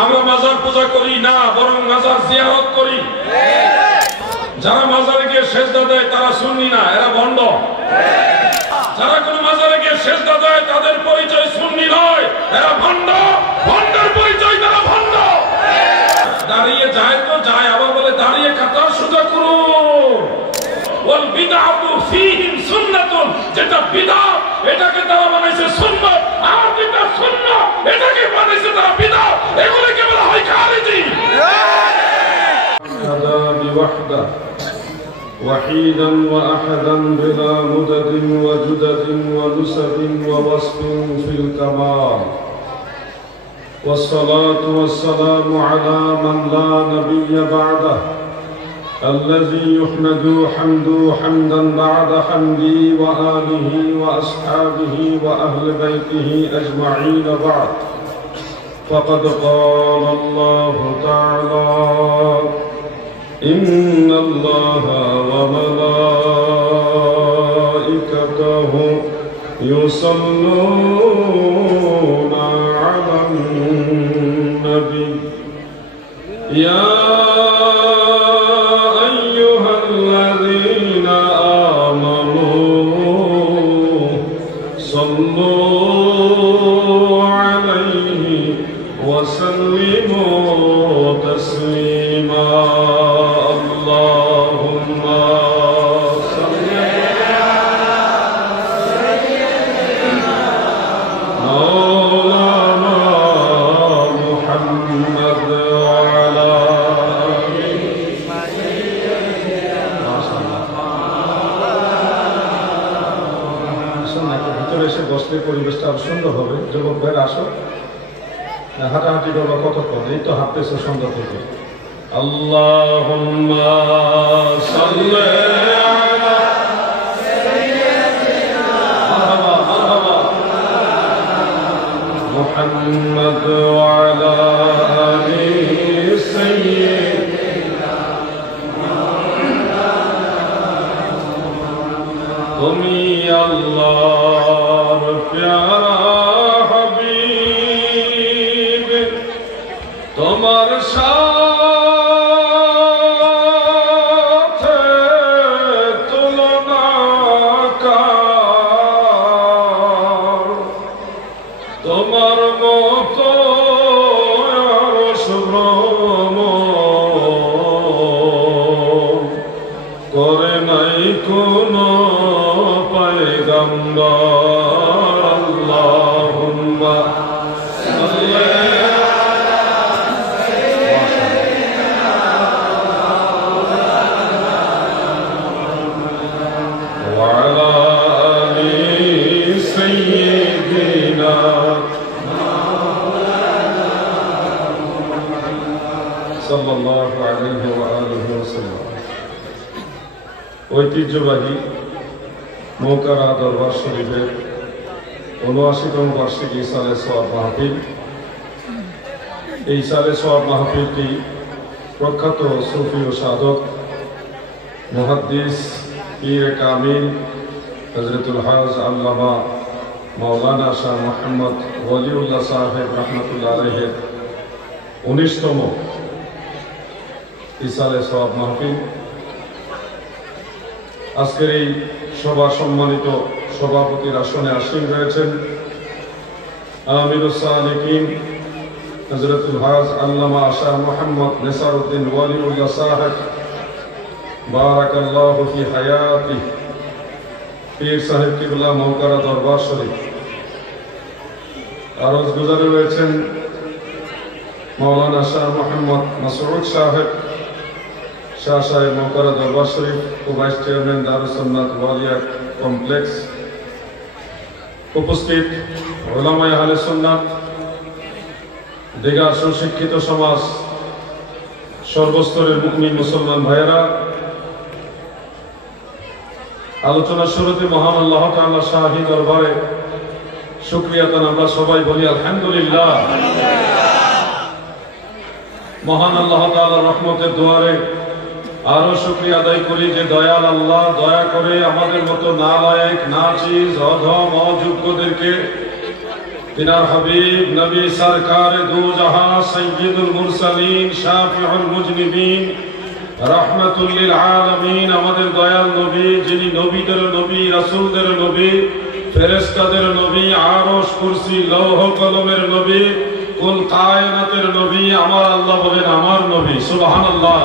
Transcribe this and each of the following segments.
আমরা মাজার পূজা করি না, বরং মাজার জিয়ারত করি। যারা মাজারে গিয়ে সেজদা দেয় তারা সুন্নি না, এরা ভণ্ড। যারা কোন মাজারে গিয়ে সেজদা দেয় তাদের পরিচয় সুন্নি নয়, এরা ভণ্ড। ভণ্ডের পরিচয়, তারা ভণ্ড। দাঁড়িয়ে যায় তো যায়, আবার বলে দাঁড়িয়ে কাতার সোজা করুন। ওয়াল বিদআতু ফীহিম সুন্নাতুন, যেটা বিদআত এটাকে তারা বানাইছে সুন্নাত, আর যেটা সুন্নাত এটাকে বানাইছে তারা বিদআত। এগুলোকে বলা হয় খারিজি। هدى بوحده وحيدا وأحدا بلا مدد وجدد ونسب ووصف في الكمال، والصلاة والسلام على من لا نبي بعده، الذي يحمد حمدا بعد حمدي وآله وأصحابه وأهل بيته أجمعين بعد. فقد قال الله تعالى: إن الله وملائكته يصلون على النبي يا أيها الذين آمنوا صلوا عليه وسلموا تسليما. اللهم صل على سيدنا مولانا محمد وعلى آله ভিতরে এসে বসলে পরিবেশটা আরো সুন্দর হবে। যুবক ভাইরা আসো, হাঁটাহাঁটি করবা কতক্ষণ? এই তো হাঁটতেছে সন্ধ্যা থেকে। আল্লাহুম্মা সাল্লি আলা সাইয়্যিদিনা মুহাম্মদ ওয়া আলা আলি সাইয়্যিদিনা তুমি আল্লাহর প্যারা হাবিব, তোমার সাথে তুলনা কার, তোমার মতো শুভ্রম করে নাই কোন পয়গম্বর। আল্লাহুম্মা সাল্লি সাল্লাল্লাহু আলাইহি ওয়া আলিহি ওয়াসাল্লাম। ঐতিহ্যবাহী মৌকারা দরবার শরীফের ৭৯তম বার্ষিক ইসালে সওয়াব মাহফিল। এই ইসালে সওয়াব মাহফিলটি প্রখ্যাত সুফি ও সাধক মুহাদ্দিস পীর কামিল হযরতুল হাজ আল্লামা মাওলানা শাহ মুহাম্মদ ওয়ালিউল্লাহ সাহেব রাহমাতুল্লাহ আলাইহির ১৯তম ইসালে সওয়াব মাহফিল। আজকের এই সভা সম্মানিত সভাপতির আসনে আসীন রয়েছেন আমিরুস সালিকিন হযরতুল হাজ আল্লামা শাহ মুহাম্মদ নেসারউদ্দিন ওয়ালিউল্লাহ সাহেব বারাকাল্লাহু ফি হায়াতিহি, পীর সাহেব কিবলা মৌকারা দরবার শরীফ। আরজ গুজারে রয়েছেন মাওলানা শাহ মুহাম্মদ মাসউদ সাহেব, শাহ সাহেব মৌকারা দরবার শরীফ ও ভাইস চেয়ারম্যান দারুস সুন্নাত ওয়ালিয়া কমপ্লেক্স। উপস্থিত উলামায়ে আহলে সুন্নাত, দিগার সুশিক্ষিত সমাজ, সর্বস্তরের মুমিন মুসলমান ভাইয়েরা, আলোচনার শুরুতে মহান আল্লাহ তাআলা শাহী দরবারে শুকরিয়া তান আমরা সবাই বলি আলহামদুলিল্লাহ। মহান আল্লাহ তাআলার রহমতের দুয়ারে আরো শুকরিয়া আদায় করি যে দয়াল আল্লাহ দয়া করে আমাদের মতো নালায়েক, নাচিজ, অধম, অযোগ্যদেরকে तिनार हबीब नबी सरकार दो जहां सय्यदुल मुरसलीन शाफिउल मुजनिबिन रहमतुल लिल आलामीन আমাদের দয়াল নবী যিনি নবীদের নবী রাসূলদের নবী ফেরেশতাদের নবী আরশ কুরসি লৌহ কলমের নবী কুল কায়নাতের নবী আমার আল্লাহ বলেন আমার নবী সুবহানাল্লাহ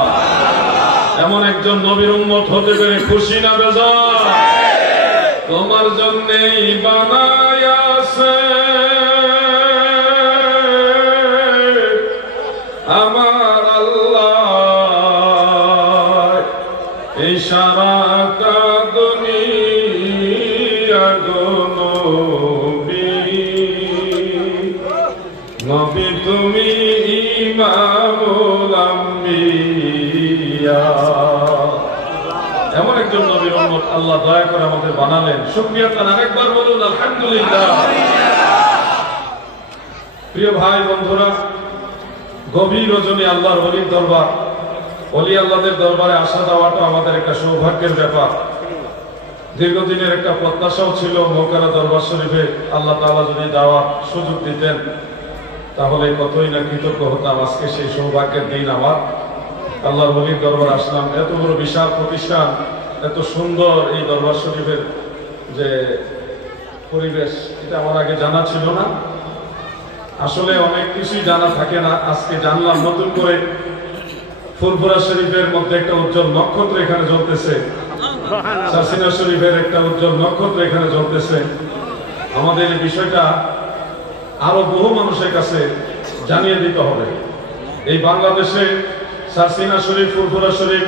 এমন একজন নবীর উম্মত হতে পেরে খুশি না বেজার তোমার জন্যই বানায়াছে আমার আল্লাহ এই সারাটা দুনিয়া গো নবী তুমি ইমামুল আম্বিয়া এমন একজন নবীর উম্মত আল্লাহ দয়া করে আমাদের বানালেন শুকরিয়া তার আরেকবার বলুন আলহামদুলিল্লাহ প্রিয় ভাই বন্ধুরা গভীর রজনী আল্লাহর ওলির দরবার ওলি আল্লাহদের দরবারে আসা যাওয়াটা আমাদের একটা সৌভাগ্যের ব্যাপার দীর্ঘদিনের একটা প্রত্যাশাও ছিল মৌকারা দরবার শরীফে আল্লাহ তাআলা যদি যাওয়ার সুযোগ দিতেন তাহলে কতই না কৃতজ্ঞ হতাম আজকে সেই সৌভাগ্যের দিন আমার আল্লাহর ওলির দরবার আসলাম এত বড় বিশাল প্রতিষ্ঠান এত সুন্দর এই দরবার শরীফের যে পরিবেশ এটা আমার আগে জানা ছিল না আসলে অনেক কিছুই জানা থাকে না আজকে জানলাম নতুন করে ফুরফুরা শরীফের মধ্যে একটা উজ্জ্বল নক্ষত্র এখানে জ্বলতেছে সারসিনা শরীফের একটা উজ্জ্বল নক্ষত্র এখানে জ্বলতেছে আমাদের এই বিষয়টা আরো বহু মানুষের কাছে জানিয়ে দিতে হবে এই বাংলাদেশে সারসিনা শরীফ ফুরফুরা শরীফ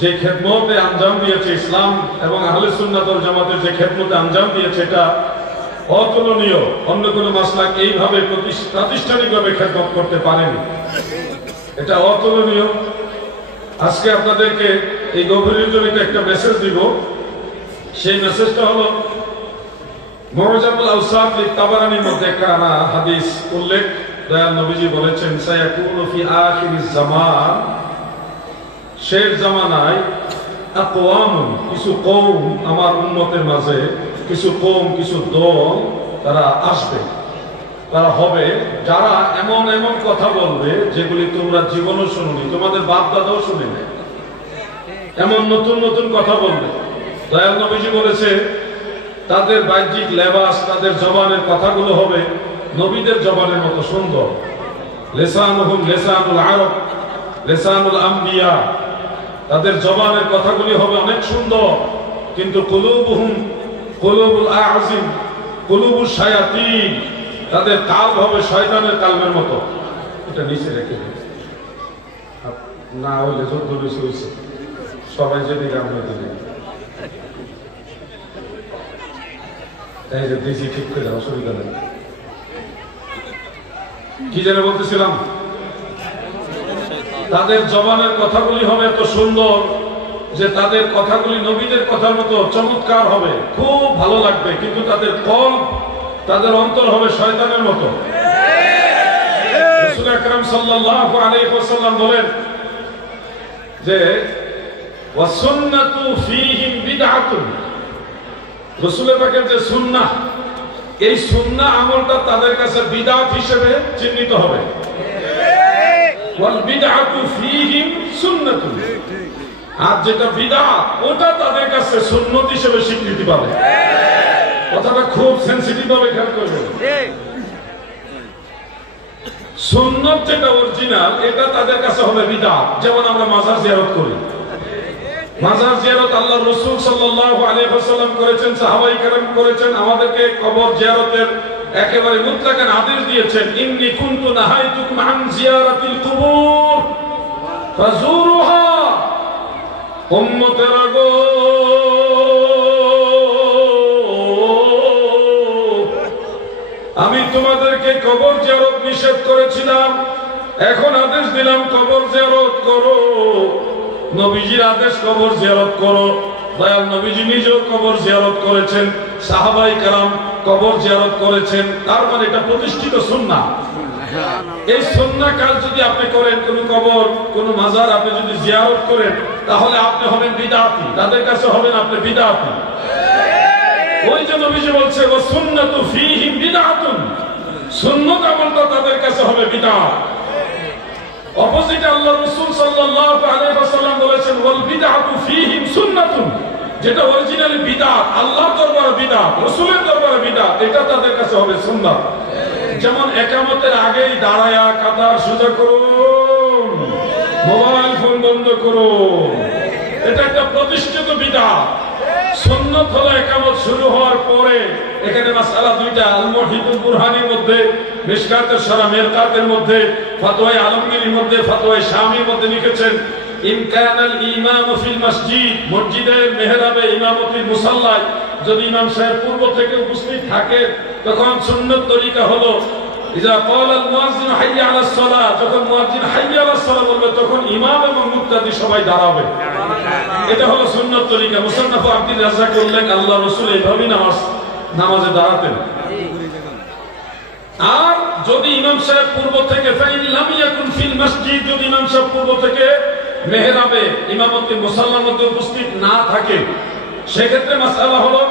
যে খেদমতে আঞ্জাম দিয়েছে ইসলাম এবং আহলে সুন্নাত ওয়াল জামাতের যে খেদমতে আঞ্জাম দিয়েছে এটা অতুলনীয় অন্য কোনো মাসলাক এইভাবে প্রাতিষ্ঠানিকভাবে খেদমত করতে পারেনি এটা অতুলনীয় আজকে আপনাদেরকে এই গভীর জন্য একটা মেসেজ দিব সেই মেসেজটা হলো মুআজামুল আওসাত লিতাবারানির মধ্যে একটা হাদিস উল্লেখ দয়াল নবীজি বলেছেন সায়াকুনু ফি আখিরিজ জামান শেষ জামানায় আকওয়ামুন কিছু কওম আমার উম্মতের মাঝে কিছু কওম কিছু দল তারা আসবে তারা হবে যারা এমন এমন কথা বলবে যেগুলি তোমরা জীবনও শুনোনি তোমাদের বাপ দাদাও শুনেনি এমন নতুন নতুন কথা বলবে দয়াল নবীজি বলেছে তাদের বাহ্যিক লেবাস তাদের জবানের কথাগুলো হবে নবীদের জবানের মতো সুন্দর লিসানুহুম লিসানুল আরব লিসানুল আম্বিয়া তাদের জবানের কথাগুলি হবে অনেক সুন্দর কিন্তু কুলুবুহুম কুলুবুল আযিম কুলুবুশ শায়াতিন তাদের কালব হবে শয়তানের কালবের মতো এটা নিচে রেখে না হলে যুদ্ধ বেশি হয়েছে সবাই যেদিকে আমরা দিলে তাই যে দেশি ঠিক করে অসুবিধা নেই কি যেন বলতেছিলাম তাদের জবানের কথাগুলি হবে এত সুন্দর যে তাদের কথাগুলি নবীদের কথার মতো চমৎকার হবে খুব ভালো লাগবে কিন্তু তাদের কলব তাদের অন্তর হবে শয়তানের মতো রাসূল আকরাম সাল্লাল্লাহু আলাইহি ওয়াসাল্লাম বলেন যে ওয়াসুন্নাতু ফীহিম বিদআতুন রাসূল পাকের যে সুন্নাহ এই সুন্নাহ আমলটা তাদের কাছে বিদআত হিসেবে চিহ্নিত হবে ওয়াল বিদআতু ফীহিম সুন্নাতুন আর যেটা বিদআত ওটা তাদের কাছে সুন্নাত হিসেবে স্বীকৃতি পাবে কথাটা খুব সেনসিটিভ ভাবে খেয়াল করবেন সুন্নাত যেটা অরিজিনাল এটা তাদের কাছে হবে বিদআত যেমন আমরা মাজার জিয়ারত করি মাজার জিয়ারত আল্লাহর রাসূল সাল্লাল্লাহু আলাইহি ওয়াসাল্লাম করেছেন সাহাবায়ে কেরাম করেছেন আমাদেরকে কবর জিয়ারতের একেবারে মুতলাকান আদেশ দিয়েছেন ইন্নী কুনতু নাহাইতুকুম আন জিয়ারাতিল কুবুর ফাজুরুহা উম্মতেরা গো আমি তোমাদেরকে কবর জিয়ারত নিষেধ করেছিলাম এখন আদেশ দিলাম কবর জিয়ারত করো নবীজির আদেশ কবর জিয়ারত করো দয়াল নবীজি নিজেও কবর জিয়ারত করেছেন সাহাবায়ে কেরাম কবর জিয়ারত করেছেন তার মানে এটা প্রতিষ্ঠিত সুন্নাহ এই সুন্নাহ কাজ যদি আপনি করেন কোন কবর কোন মাজার আপনি যদি জিয়ারত করেন তাহলে আপনি হবেন বিদআতি তাদের কাছে হবেন আপনি বিদআতি ওই যে নবীজি বলছে ওয়া সুন্নাতু ফীহিম বিদআতুন সুন্নত আমলটা তাদের কাছে হবে বিদআত। অপোজিট আল্লাহ রাসূল সাল্লাল্লাহু আলাইহি ওয়াসাল্লাম বলেছেন ওয়াল বিদআতু ফীহিম সুন্নাতুন, যেটা অরিজিনালি বিদআত, আল্লাহর দরবারে বিদআত, রাসূলের দরবারে বিদআত, এটা তাদের কাছে হবে সুন্নাত। যেমন ইকামতের আগেই দাঁড়ায়া কাতার সোজা করুন, মোবাইল ফোন বন্ধ করুন, এটা একটা প্রতিষ্ঠিত বিদআত। সুন্নাত হলো ইকামত শুরু হওয়ার পরে। এখানে মাসআলা দুইটা, আল মুহিতুল বুরহানির মধ্যে, মিশকাতুশ শরা মিরকাতের মধ্যে, ফতোয়া আলমগীরের মধ্যে, ফতোয়া শামির মধ্যে লিখেছেন ইমকানাল ইমাম ফিল মসজিদ, মসজিদের মেহরাবে ইমামতির মুসাল্লায় যদি ইমাম সাহেব পূর্ব থেকে উপস্থিত থাকে তখন সুন্নাত তরিকা হলো ইজা ক্বালা আল মুয়াজ্জিন হাইয়া আলাস সালাহ, যখন মুয়াজ্জিন হাইয়া আলাস সালাহ বলবে তখন ইমাম এবং মুক্তাদি সবাই দাঁড়াবে। এটা হলো সুন্নাত তরিকা। মুসান্নাফ আব্দুর রাজ্জাক উল্লেখ আল্লাহ রাসূল এইভাবেই নামাজে দাঁড়াতেন। আর যদি ইমাম সাহেব পূর্ব থেকে ফাইন লাম ইয়াকুন ফিল মসজিদ, যদি ইমাম সাহেব পূর্ব থেকে মেহরাবে ইমামতি মুসাল্লার মধ্যে উপস্থিত না থাকে, সেক্ষেত্রে মাসআলা হলো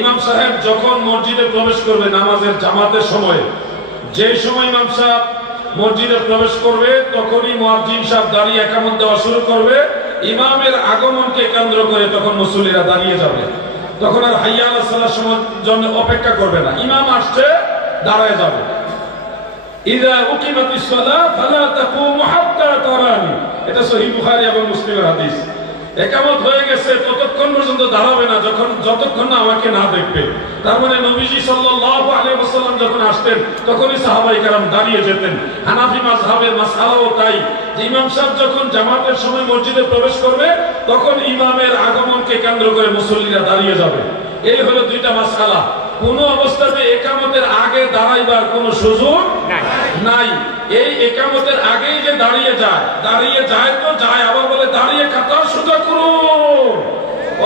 ইমাম সাহেব যখন মসজিদে প্রবেশ করবে নামাজের জামাতের সময়, যে সময় ইমাম সাহেব মসজিদে প্রবেশ করবে তখনই মুয়াজ্জিন সাহেব দাঁড়িয়ে ইকামত দেওয়া শুরু করবে। ইমামের আগমনকে কেন্দ্র করে তখন মুসল্লিরা দাঁড়িয়ে যাবে, তখন আর হাইয়া আলাস সালাহ সময়ের জন্য অপেক্ষা করবে না, ইমাম আসছে দাঁড়ায় যাবে। ইযা উকিমাতিস সালাহ ফালা তাকুমু হাত্তা তারানি, এটা সহিহ বুখারী এবং মুসলিমের হাদিস। ইকামত হয়ে গেছে ততক্ষণ পর্যন্ত দাঁড়াবে না যতক্ষণ না আমাকে না দেখবে। তার মানে নবীজি সাল্লাল্লাহু আলাইহি ওয়াসাল্লাম যখন আসতেন তখনই সাহাবায়ে কেরাম দাঁড়িয়ে যেতেন। হানাফি মাযহাবের মাসআলাও তাই, যে ইমাম সাহেব যখন জামাতের সময় মসজিদে প্রবেশ করবে তখন ইমামের আগমনকে কেন্দ্র করে মুসল্লিরা দাঁড়িয়ে যাবে। এই হলো দুইটা মাসআলা। কোন অবস্থাতে ইকামতের আগে দাঁড়াইবার কোনো সুযোগ নাই। এই ইকামতের আগেই যে দাঁড়িয়ে যায় তো যায়, আবার বলে দাঁড়িয়ে কাতার সোজা করুন।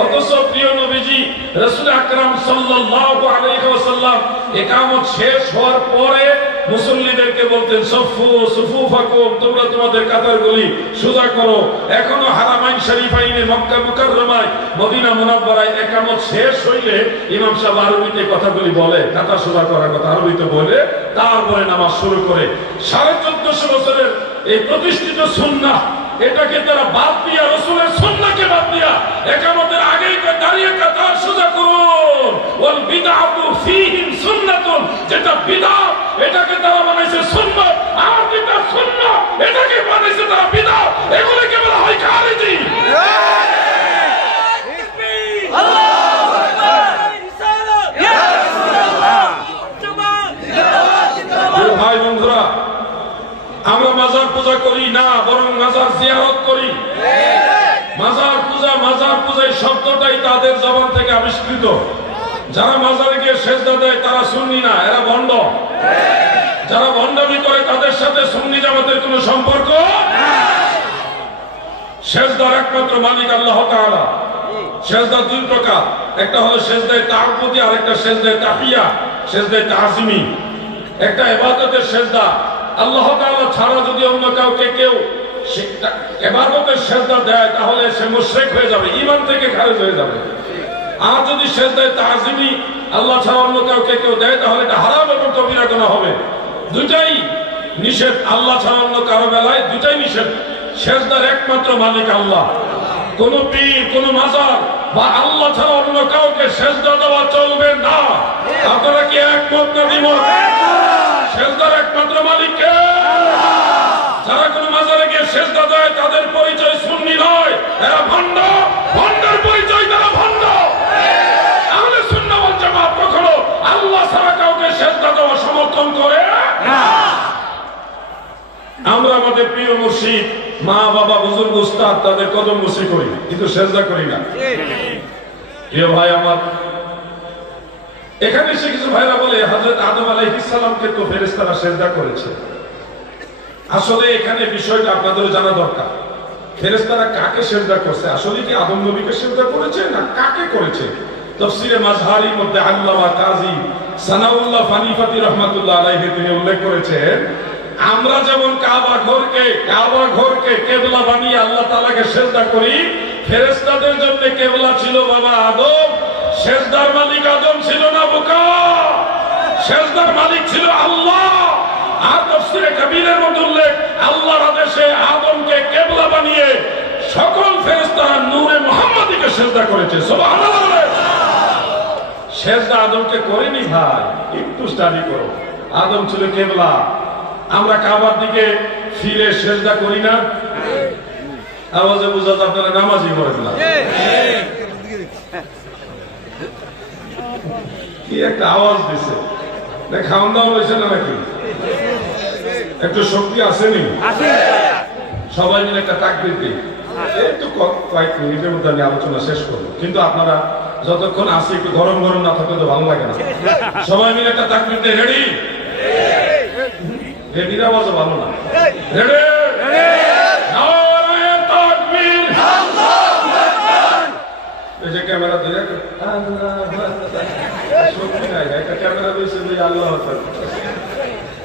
অথচ প্রিয় নবীজি রাসূল আকরাম সাল্লাল্লাহু আলাইহি ওয়াসাল্লাম ইকামত শেষ হওয়ার পরে মুসল্লিদেরকে বলতেন সফু সুফুফাকুম, তোমরা তোমাদের কাতারগুলি সোজা করো। এখনো হারামাইন শরীফাইনে মক্কা মুকাররমায় মদিনা মুনাওয়ারায় ইকামত শেষ হইলে ইমাম সাহেব আরবিতে কথাগুলি বলে, কাতার সোজা করার কথা আরবিতে বলে তারপরে নামাজ শুরু করে। 1450 বছরের এই প্রতিষ্ঠিত সুন্নাহ, এটাকে তারা বাদ দিয়া, রাসূলের সুন্নাহকে বাদ দিয়া ইকামতের আগেই দাঁড়িয়ে কাতার সোজা করুন। ওয়াল বিদআতু ফীহিম সুন্নাতুন, যেটা বিদআত এটাকে তারা বানাইছে সুন্নাত, আর যেটা সুন্নাত এটাকে বানাইছে তারা বিদআত। এগুলোকে বলা হয় খারিজি। আল্লাহু আকবার, রিসালাত ইয়া রাসূলুল্লাহ। ভাই বন্ধুরা, আমরা মাজার পূজা করি না, বরং মাজার জিয়ারত করি। মাজার পূজা এই শব্দটাই তাদের জবান থেকে আবিষ্কৃত। যারা মাজারে গিয়ে সেজদা দেয় তারা সুন্নি না, এরা ভণ্ড। যারা ভণ্ডামি করে তাদের সাথে সুন্নি জামাতের কোনো সম্পর্ক। সেজদার একমাত্র মালিক আল্লাহ তাআলা। সেজদা দুই প্রকার, একটা হলো সেজদায়ে তাআব্বুদি আর একটা সেজদায়ে তাহিয়া, সেজদায়ে তাযিমি। একটা ইবাদতের সেজদা, আল্লাহ তাআলা ছাড়া যদি অন্য কাউকে কেউ ইবাদতের সেজদা দেয় তাহলে সে মুশরিক হয়ে যাবে, ঈমান থেকে খারিজ হয়ে যাবে। আর যদি সেজদায়ে তাযিমি আল্লাহ ছাড়া অন্য কাউকে কেউ দেয় তাহলে এটা হারাম এবং কবিরা গুনাহ হবে। দুটাই নিষেধ, আল্লাহ ছাড়া অন্য কারো বেলায় দুটাই নিষেধ। সেজদার একমাত্র মালিক আল্লাহ। কোন পীর, কোন মাজার বা আল্লাহ ছাড়া অন্য কাউকে সেজদা দেওয়া চলবে না। আপনারা কি একমত না দ্বিমত? সেজদার একমাত্র মালিক কে? যারা কোন মাজারে গিয়ে সেজদা দেয় তাদের পরিচয় সুন্নি নয়, এরা ভণ্ড। ভণ্ডের পরিচয় তারা ভণ্ড। আহলে সুন্নাহ ওয়াল জামাত কখনো আল্লাহ ছাড়া কাউকে সেজদা দেওয়া সমর্থন করে না। আমরা আমাদের প্রিয় মুর্শিদ, মা বাবা, বুজুর্গ, উস্তাদ, তাদের কদম বসে করি, কিন্তু সেজদা করি না। প্রিয় ভাই আমার, এখানে এসে কিছু ভাইরা বলে হযরত আদম আলাইহিস সালামকে তো ফেরেশতারা সেজদা করেছে। আসলে এখানে বিষয়টা আপনাদের জানা দরকার। ফেরেশতারা কাকে সেজদা করছে? আসলে কি আদম নবীকে সেজদা করেছে না কাকে করেছে? তাফসীরে মাযহারির মধ্যে আল্লামা কাজী সানাউল্লাহ ফানিফাতি রাহমাতুল্লাহ আলাইহি তিনি উল্লেখ করেছেন, আমরা যেমন কাবা ঘরকে কিবলা বানিয়ে আল্লাহ তাআলাকে সেজদা করি, ফেরেশতাদের জন্য কিবলা ছিল বাবা আদম। সেজদার মালিক আদম ছিল না বোকা। সেজদার মালিক ছিল আল্লাহ। আর তাফসীরে কাবীরের মধ্যে উল্লেখ, আল্লাহর আদেশে আদমকে কিবলা বানিয়ে সকল ফেরেশতারা নূরে মুহাম্মাদীকে সেজদা করেছে। সুবহানাল্লাহ। সেজদা আদমকে করেনি ভাই, একটু স্টাডি করো। আদম ছিল কিবলা, আমরা কাবার দিকে ফিরে সেজদা করি না? আওয়াজে বুঝা যায় আপনারা নামাজই করেন না। কি একটা আওয়াজ দিছে, খাওয়ান দাওয়া হয়েছে না নাকি? একটু শক্তি আসেনি? সবাই মিলে একটা তাকবীর দিই, একটু কয়েক মিনিটের মধ্যে আমি আলোচনা শেষ করবো। কিন্তু আপনারা যতক্ষণ আসি একটু গরম গরম না থাকলে তো ভালো লাগে না। সবাই মিলে একটা তাকবীর দিই। রেডি? রেডির আওয়াজও ভালো না। রেডি? নারায়ে তাকবীর। এই যে ক্যামেরা ধরে শক্তি নাই, একটা ক্যামেরা দিয়েছে যে আল্লাহ আকবার।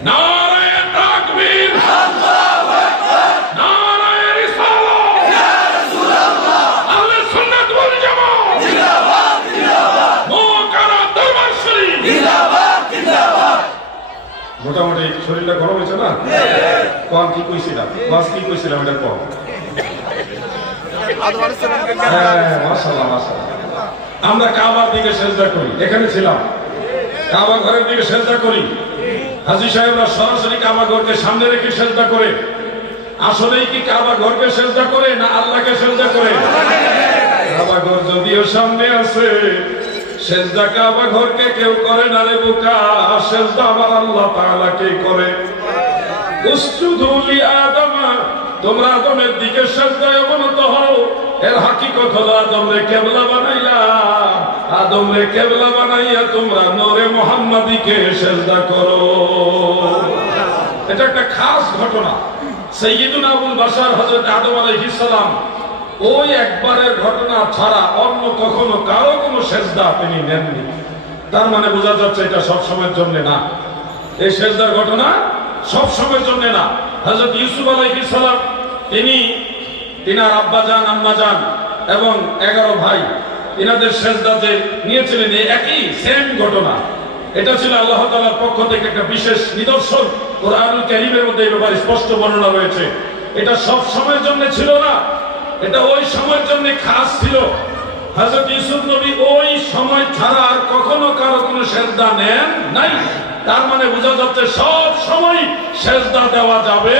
নারায়ে তাকবীর। আল্লাহু আকবার। নারায়ে রিসালাত। ইয়া রাসূলুল্লাহ। আহলে সুন্নাত ওয়াল জামাত। জিন্দাবাদ জিন্দাবাদ। মুকারা দরবার শরীফ। জিন্দাবাদ জিন্দাবাদ। মোটামুটি শরীরটা গরম হয়েছে না? কোন কি কইছিলাম, বাস কি কইছিলাম এটা কোন? মাশাআল্লাহ মাশাআল্লাহ। আমরা কাবার দিকে সেজদা করি, এখানে ছিলাম, কাবা ঘরের দিকে সেজদা করি। হাজী সাহেবরা সরাসরি কাবা ঘরকে সামনে রেখে সেজদা করে। আসলেই কি কাবা ঘরকে সেজদা করে না আল্লাহকে সেজদা করে? কাবা ঘর যদিও সামনে আছে, সেজদা কাবা ঘরকে কেউ করে না রে বোকা, সেজদা আমার আল্লাহ তাআলাকে করে। উসজুদু লি আদমা, তোমরা আদমের দিকে সেজদায় অবনত হও। এর হাকিকত হলো আদমরে কিবলা বানাইলা, আদমরে কিবলা বানাইয়া তোমরা নূরে মুহাম্মাদীকে সেজদা করো। এটা একটা খাস ঘটনা। সাইয়্যিদুনা আবুল বাশার হযরত আদম আলাইহিস সালাম ওই একবারের ঘটনা ছাড়া অন্য কখনো কারো কোনো সেজদা তিনি নেননি। তার মানে বোঝা যাচ্ছে এটা সব সময়ের জন্য না, এই সেজদার ঘটনা সব সময়ের জন্য না। হযরত ইউসুফ আলাইহিস সালাম তিনার আব্বা জান আম্মা জান এবং 11 ভাই ইনাদের সেজদাতে নিয়েছিলেন, এই একই সেম ঘটনা। এটা ছিল আল্লাহ তাআলার পক্ষ থেকে একটা বিশেষ নিদর্শন। কোরআনুল কারীমের মধ্যে এই ব্যাপারে স্পষ্ট বর্ণনা রয়েছে। এটা সব সময়ের জন্য ছিল না, এটা ওই সময়ের জন্য খাস ছিল। হযরত ইউসুফ নবী ওই সময় ছাড়া আর কখনো কারো কোনো সেজদা নেন নাই। তার মানে বোঝা যাচ্ছে সব সময় সেজদা দেওয়া যাবে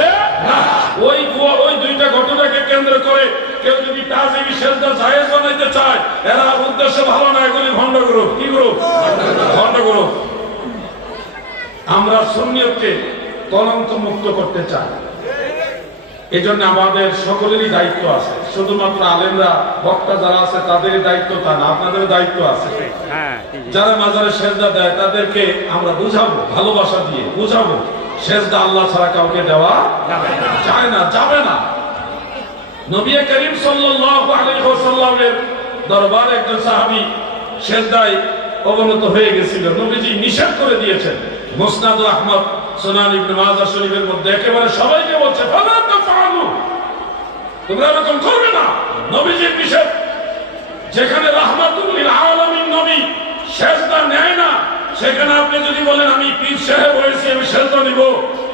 না। ওই দুইটা ঘটনাকে কেন্দ্র করে কেউ যদি তাজিমি সেজদা জায়েজ বানাইতে চায়, এরা উদ্দেশ্য ভালো না, এগুলি ভণ্ড গ্রুপ। কি গ্রুপ? ভণ্ড গ্রুপ। আমরা সুন্নিয়তকে কলঙ্ক মুক্ত করতে চাই, এজন্য আমাদের সকলেরই দায়িত্ব আছে। শুধুমাত্র আলেমরা বক্তা যারা আছে তাদেরই দায়িত্ব তা না, আপনাদের দায়িত্ব আছে। যারা মাজারে সেজদা দেয় তাদেরকে আমরা বুঝাবো, ভালোবাসা দিয়ে বুঝাবো সেজদা আল্লাহ ছাড়া কাউকে দেওয়া যায় না, যাবে না। নবী করিম সাল্লাল্লাহু আলাইহি ওয়াসাল্লামের দরবারে একজন সাহাবী সেজদায় অবনত হয়ে গেছিল, নবীজি নিষেধ করে দিয়েছেন। মুসনাদ আহমদ, সুনান ইবনে মাজাহ শরীফের মধ্যে একেবারে সবাইকে বলছে ফালা তাফআলু, তোমরা এরকম করবে না, নবীজির নিষেধ। যেখানে রাহমাতুল লিল আলামিন নবী সেজদা নেয় না, সেখানে আপনি যদি বলেন আমি পীর সাহেব হয়েছি আমি সেজদা নিব,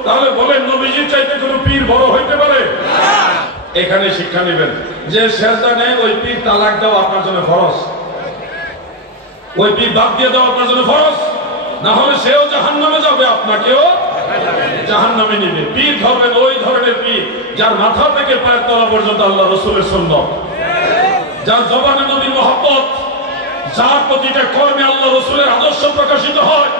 তাহলে বলেন নবীজির চাইতে কোনো পীর বড় হইতে পারে? এখানে শিক্ষা নেবেন যে সেজদা নেয় ওই পীর তালাক দেওয়া আপনার জন্য ফরজ, ওই পীর বাদ দিয়ে দেওয়া আপনার জন্য ফরজ, না হলে সেও জাহান্নামে যাবে, আপনাকেও জাহান্নামে নিবে। পীর ধরবেন ওই ধরনের পীর যার মাথা থেকে পায়ের তলা পর্যন্ত আল্লাহ রাসূলের সুন্নাত, যার জবানে নবীর মহব্বত, যার প্রতিটা কর্মে আল্লাহ রাসূলের আদর্শ প্রকাশিত হয়,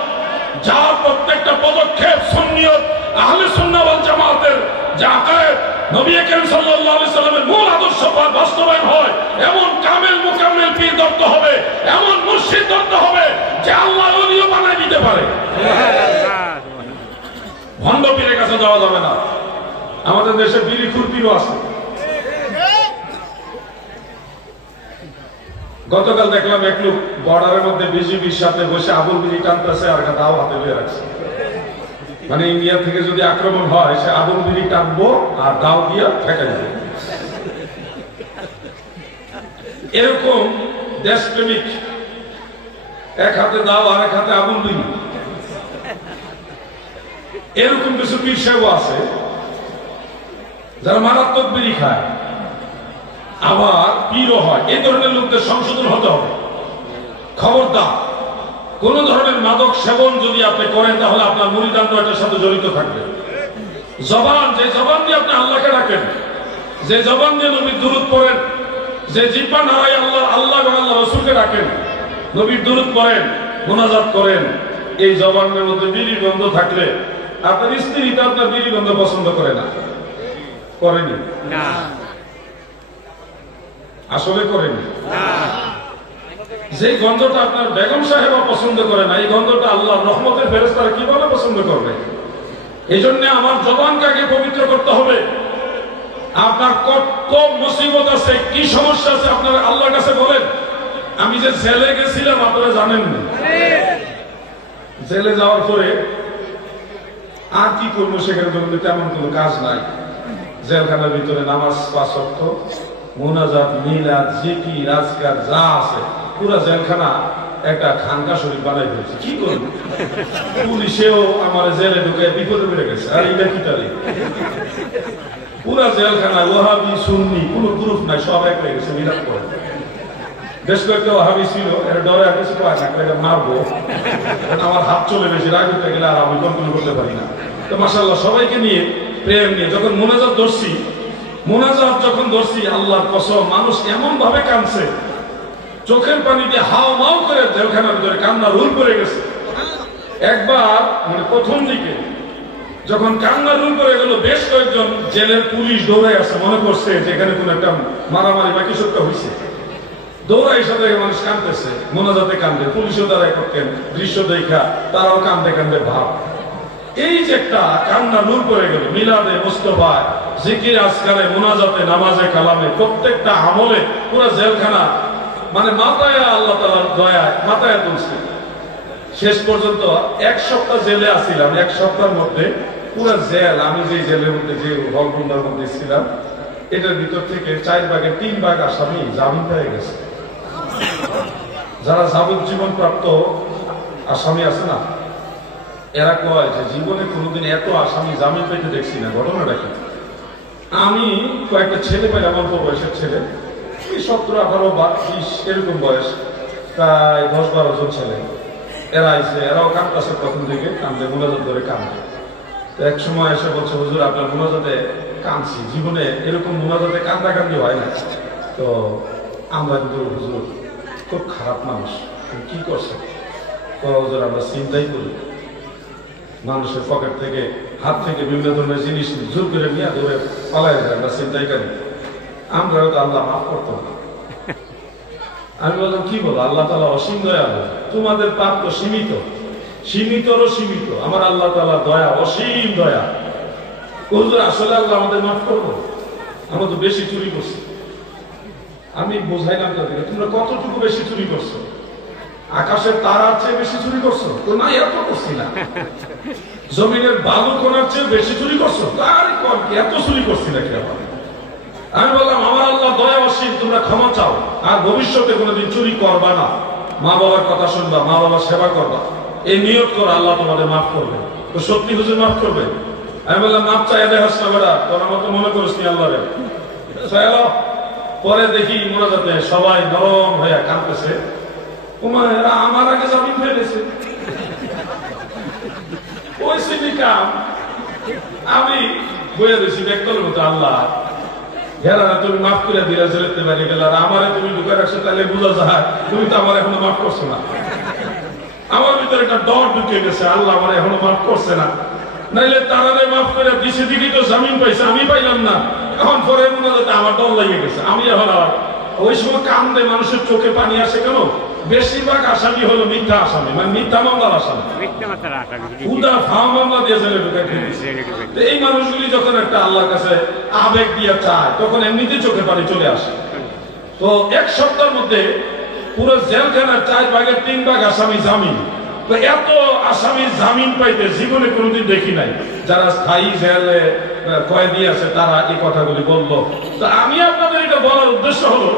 যার প্রত্যেকটা পদক্ষেপ সুন্নিয়ত আহলে সুন্নাহ ওয়াল জামাতের যে আকিদা নবী করিম সাল্লাল্লাহু আলাইহি সাল্লামের মূল আদর্শ বাস্তবায়ন হয়, এমন কামেল মুকাম্মেল পীর ধরতে হবে, এমন মুর্শিদ ধরতে হবে যে আল্লাহর ওলিও বানাই দিতে পারে। ভণ্ড পীরের কাছে যাওয়া যাবে না। আমাদের দেশে বিলিখুর পীরও আছে। গতকাল দেখলাম এক লোক বর্ডারের মধ্যে বিজিবির সাথে বসে আবুল বিড়ি টানতেছে আর একটা দাও হাতে নিয়ে রাখছে। মানে ইন্ডিয়া থেকে যদি আক্রমণ হয় সে আবুল বিড়ি টানবো আর দাও দিয়ে ঠেকে যাবে। এরকম দেশপ্রেমিক, এক হাতে দাও আর এক হাতে আবুল বিড়ি, এরকম কিছু পীর সাহেব আছে যারা মারাত্মক বিড়ি খায়, আবার পীরও হয়। এই ধরনের লোকদের সংশোধন হতে হবে। খবরদার, কোন ধরনের মাদক সেবন যদি আপনি করেন তাহলে আপনার মুরিদানরা এটার সাথে জড়িত থাকবে। জবান, যে জবান দিয়ে আপনি আল্লাহকে ডাকেন, যে জবান দিয়ে নবীর দুরূদ পড়েন, যে জিহ্বা নাড়াই আল্লাহ আল্লাহ এবং আল্লাহ রাসূলকে ডাকেন, নবীর দুরূদ পড়েন, মুনাজাত করেন, এই জবানের মধ্যে বিড়ির গন্ধ থাকলে আপনার স্ত্রী তো আপনার বিড়ি গন্ধ পছন্দ করে না, করেনি না, আসলে করেনি না। যে গন্ধটা আপনার বেগম সাহেবা পছন্দ করে না, এই গন্ধটা আল্লাহ রহমতের ফেরেশতারা কিভাবে পছন্দ করবে? এই জন্য আমার জবানকে পবিত্র করতে হবে। আপনার কত মুসিবত আছে, কি সমস্যা আছে আপনার আল্লাহর কাছে বলেন। আমি যে জেলে গেছিলাম আপনারা জানেন, জেলে যাওয়ার পরে আর কি করবো, সেখানে তেমন কোনো কাজ নাই। জেলখানার ভিতরে নামাজ 5 ওয়াক্ত, মুনাজাত, মিলাদ, জিকির, আজকার যা আছে, পুরা জেলখানা একটা খানকা শরীফ বানাই দিয়েছে। কি করবো, পুলিশেও আমার জেলে ঢুকে বিপদে পড়ে গেছে। আর এটা কি তারিখ, পুরা জেলখানা ওয়াহাবি সুন্নি কোন গ্রুপ নাই, সব এক হয়ে গেছে। মিলাদ করে বেশ কয়েকটা ওয়াহাবি ছিল, এর ডরে আর কিছু পায় না, এটা মারবো, আমার হাত চলে গেছে, রাগ উঠে গেলে আর আমি কন্ট্রোল করতে পারি না। তো মাশাআল্লাহ সবাইকে নিয়ে প্রেম নিয়ে যখন মোনাজাত ধরছি, আল্লাহর কসম মানুষ এমন ভাবে কাঁদছে, চোখের পানি দিয়ে হাও মাও করে জেলখানার ভিতরে কান্না রুল পড়ে গেছে। একবার মানে প্রথম দিকে যখন কান্না রুল পড়ে গেল, বেশ কয়েকজন জেলের পুলিশ দৌড়াই আসছে, মনে করছে যে এখানে কোন একটা মারামারি বা কিছু একটা হয়েছে। দৌড়াই এসে দেখে মানুষ কাঁদতেছে, মোনাজাতে কান্দে, পুলিশও দাঁড়ায় করতেন, দৃশ্য দেখা তারাও কান্দে কান্দে ভাব। এই যে একটা কান্না নূর করে গেল, মিলাদে, মুস্তফায়, জিকির, আজকারে, মুনাজাতে, নামাজে, কালামে, প্রত্যেকটা আমলে পুরো জেলখানা মানে মাথায় আল্লাহ তাআলার দয়ায় মাথায় তুলছে। শেষ পর্যন্ত 1 সপ্তাহ জেলে আসছিলাম। 1 সপ্তাহের মধ্যে পুরো জেল, আমি যে জেলের মধ্যে যে হলগুন্ডার মধ্যে ছিলাম, এটার ভিতর থেকে 4 ভাগের 3 ভাগ আসামি জামিন পেয়ে গেছে। যারা যাবজ্জীবন প্রাপ্ত আসামি আছে না, এরা কয় যে জীবনে কোনোদিন এত আসামি জামিন পেতে দেখছি না। ঘটনাটা কি, আমি কয়েকটা ছেলে পাইলাম, অল্প বয়সের ছেলে, 17, 18, 20 এরকম বয়স, প্রায় 10-12 জন ছেলে। এরা আইসে, এরাও কাঁদতেছে প্রথম থেকে, কান্দে, মোনাজাত ধরে কান্দে। তো এক সময় এসে বলছে, হুজুর আপনার মোনাজাতে কাঁদছি, জীবনে এরকম মোনাজাতে কান্দাকান্দি হয় না। তো আমরা কিন্তু হুজুর খুব খারাপ মানুষ, কি করছে? হুজুর আমরা চিন্তাই করি, মানুষের পকেট থেকে, হাত থেকে বিভিন্ন ধরনের জিনিস জোর করে নিয়ে ধরে পালাই যায়, আমরা চিন্তাই করি, আমরা তো আল্লাহ মাফ করতো না। আমি বললাম, কি বলো, আল্লাহ তাআলা অসীম দয়ালু, তোমাদের পাপ তো সীমিত, সীমিতরও সীমিত, আমার আল্লাহ তাআলা দয়া অসীম দয়া। হুজুর আসলে আল্লাহ আমাদের মাফ করবো, আমরা তো বেশি চুরি করছি। আমি বোঝাইলাম তাদেরকে, তোমরা কতটুকু বেশি চুরি করছো? আকাশের তারার চেয়ে বেশি চুরি করছো? তো না, এত করছি না। জমিনের বালু কোনার চেয়ে বেশি চুরি করছো? এত চুরি করছি নাকি আবার? আমি বললাম, আমার আল্লাহ দয়া অসীম, তোমরা ক্ষমা চাও, আর ভবিষ্যতে কোনোদিন চুরি করবা না, মা বাবার কথা শুনবা, মা বাবার সেবা করবা, এই নিয়ত করো, আল্লাহ তোমাদের মাফ করবে। তো সত্যি হুজুর মাফ করবে? আমি বললাম, মাফ চাই দেখাস না বেড়া, তোর মতো মনে করিস নি আল্লাহ রে। পরে দেখি মোনাজাতে সবাই নরম হয়ে কাঁদতেছে, এরা আমার আগে জামিন ফেলেছে। ওই সিনিকাম আমি বইয়ে দিয়েছি ব্যক্তর মতো, আল্লাহ হেরা তুমি মাফ করে দিলে জেলেতে বাড়ি গেল, আর আমারে তুমি ঢুকে রাখছো, তাহলে বোঝা যায় তুমি তো আমার এখনো মাফ করছো না। আমার ভিতরে একটা ডর ঢুকে গেছে, আল্লাহ আমার এখনো মাফ করছে না, নাইলে তারারে মাফ করে দিছে দিদি তো জামিন পাইছে, আমি পাইলাম না। এখন পরে মনে হচ্ছে আমার ডর লেগে গেছে। আমি এখন আর ওই সময় কান্দে, মানুষের চোখে পানি আসে কেন? বেশিরভাগ আসামি হলো মিথ্যা আসামি, মানে মিথ্যা মামলার আসামি, উদা ফাও মামলা দিয়ে জেলে ঢুকে দিয়েছে। এই মানুষগুলি যখন একটা আল্লাহর কাছে আবেগ দিয়ে চায়, তখন এমনিতে চোখে পানি চলে আসে। তো 1 সপ্তাহের মধ্যে পুরো জেলখানার 4 ভাগের 3 ভাগ আসামি জামিন। তো এত আসামি জামিন পাইতে জীবনে কোনোদিন দেখি নাই। যারা স্থায়ী জেলে কয়েদি আছে তারা এই কথাগুলি বললো। তো আমি আপনাদের এটা বলার উদ্দেশ্য হলো,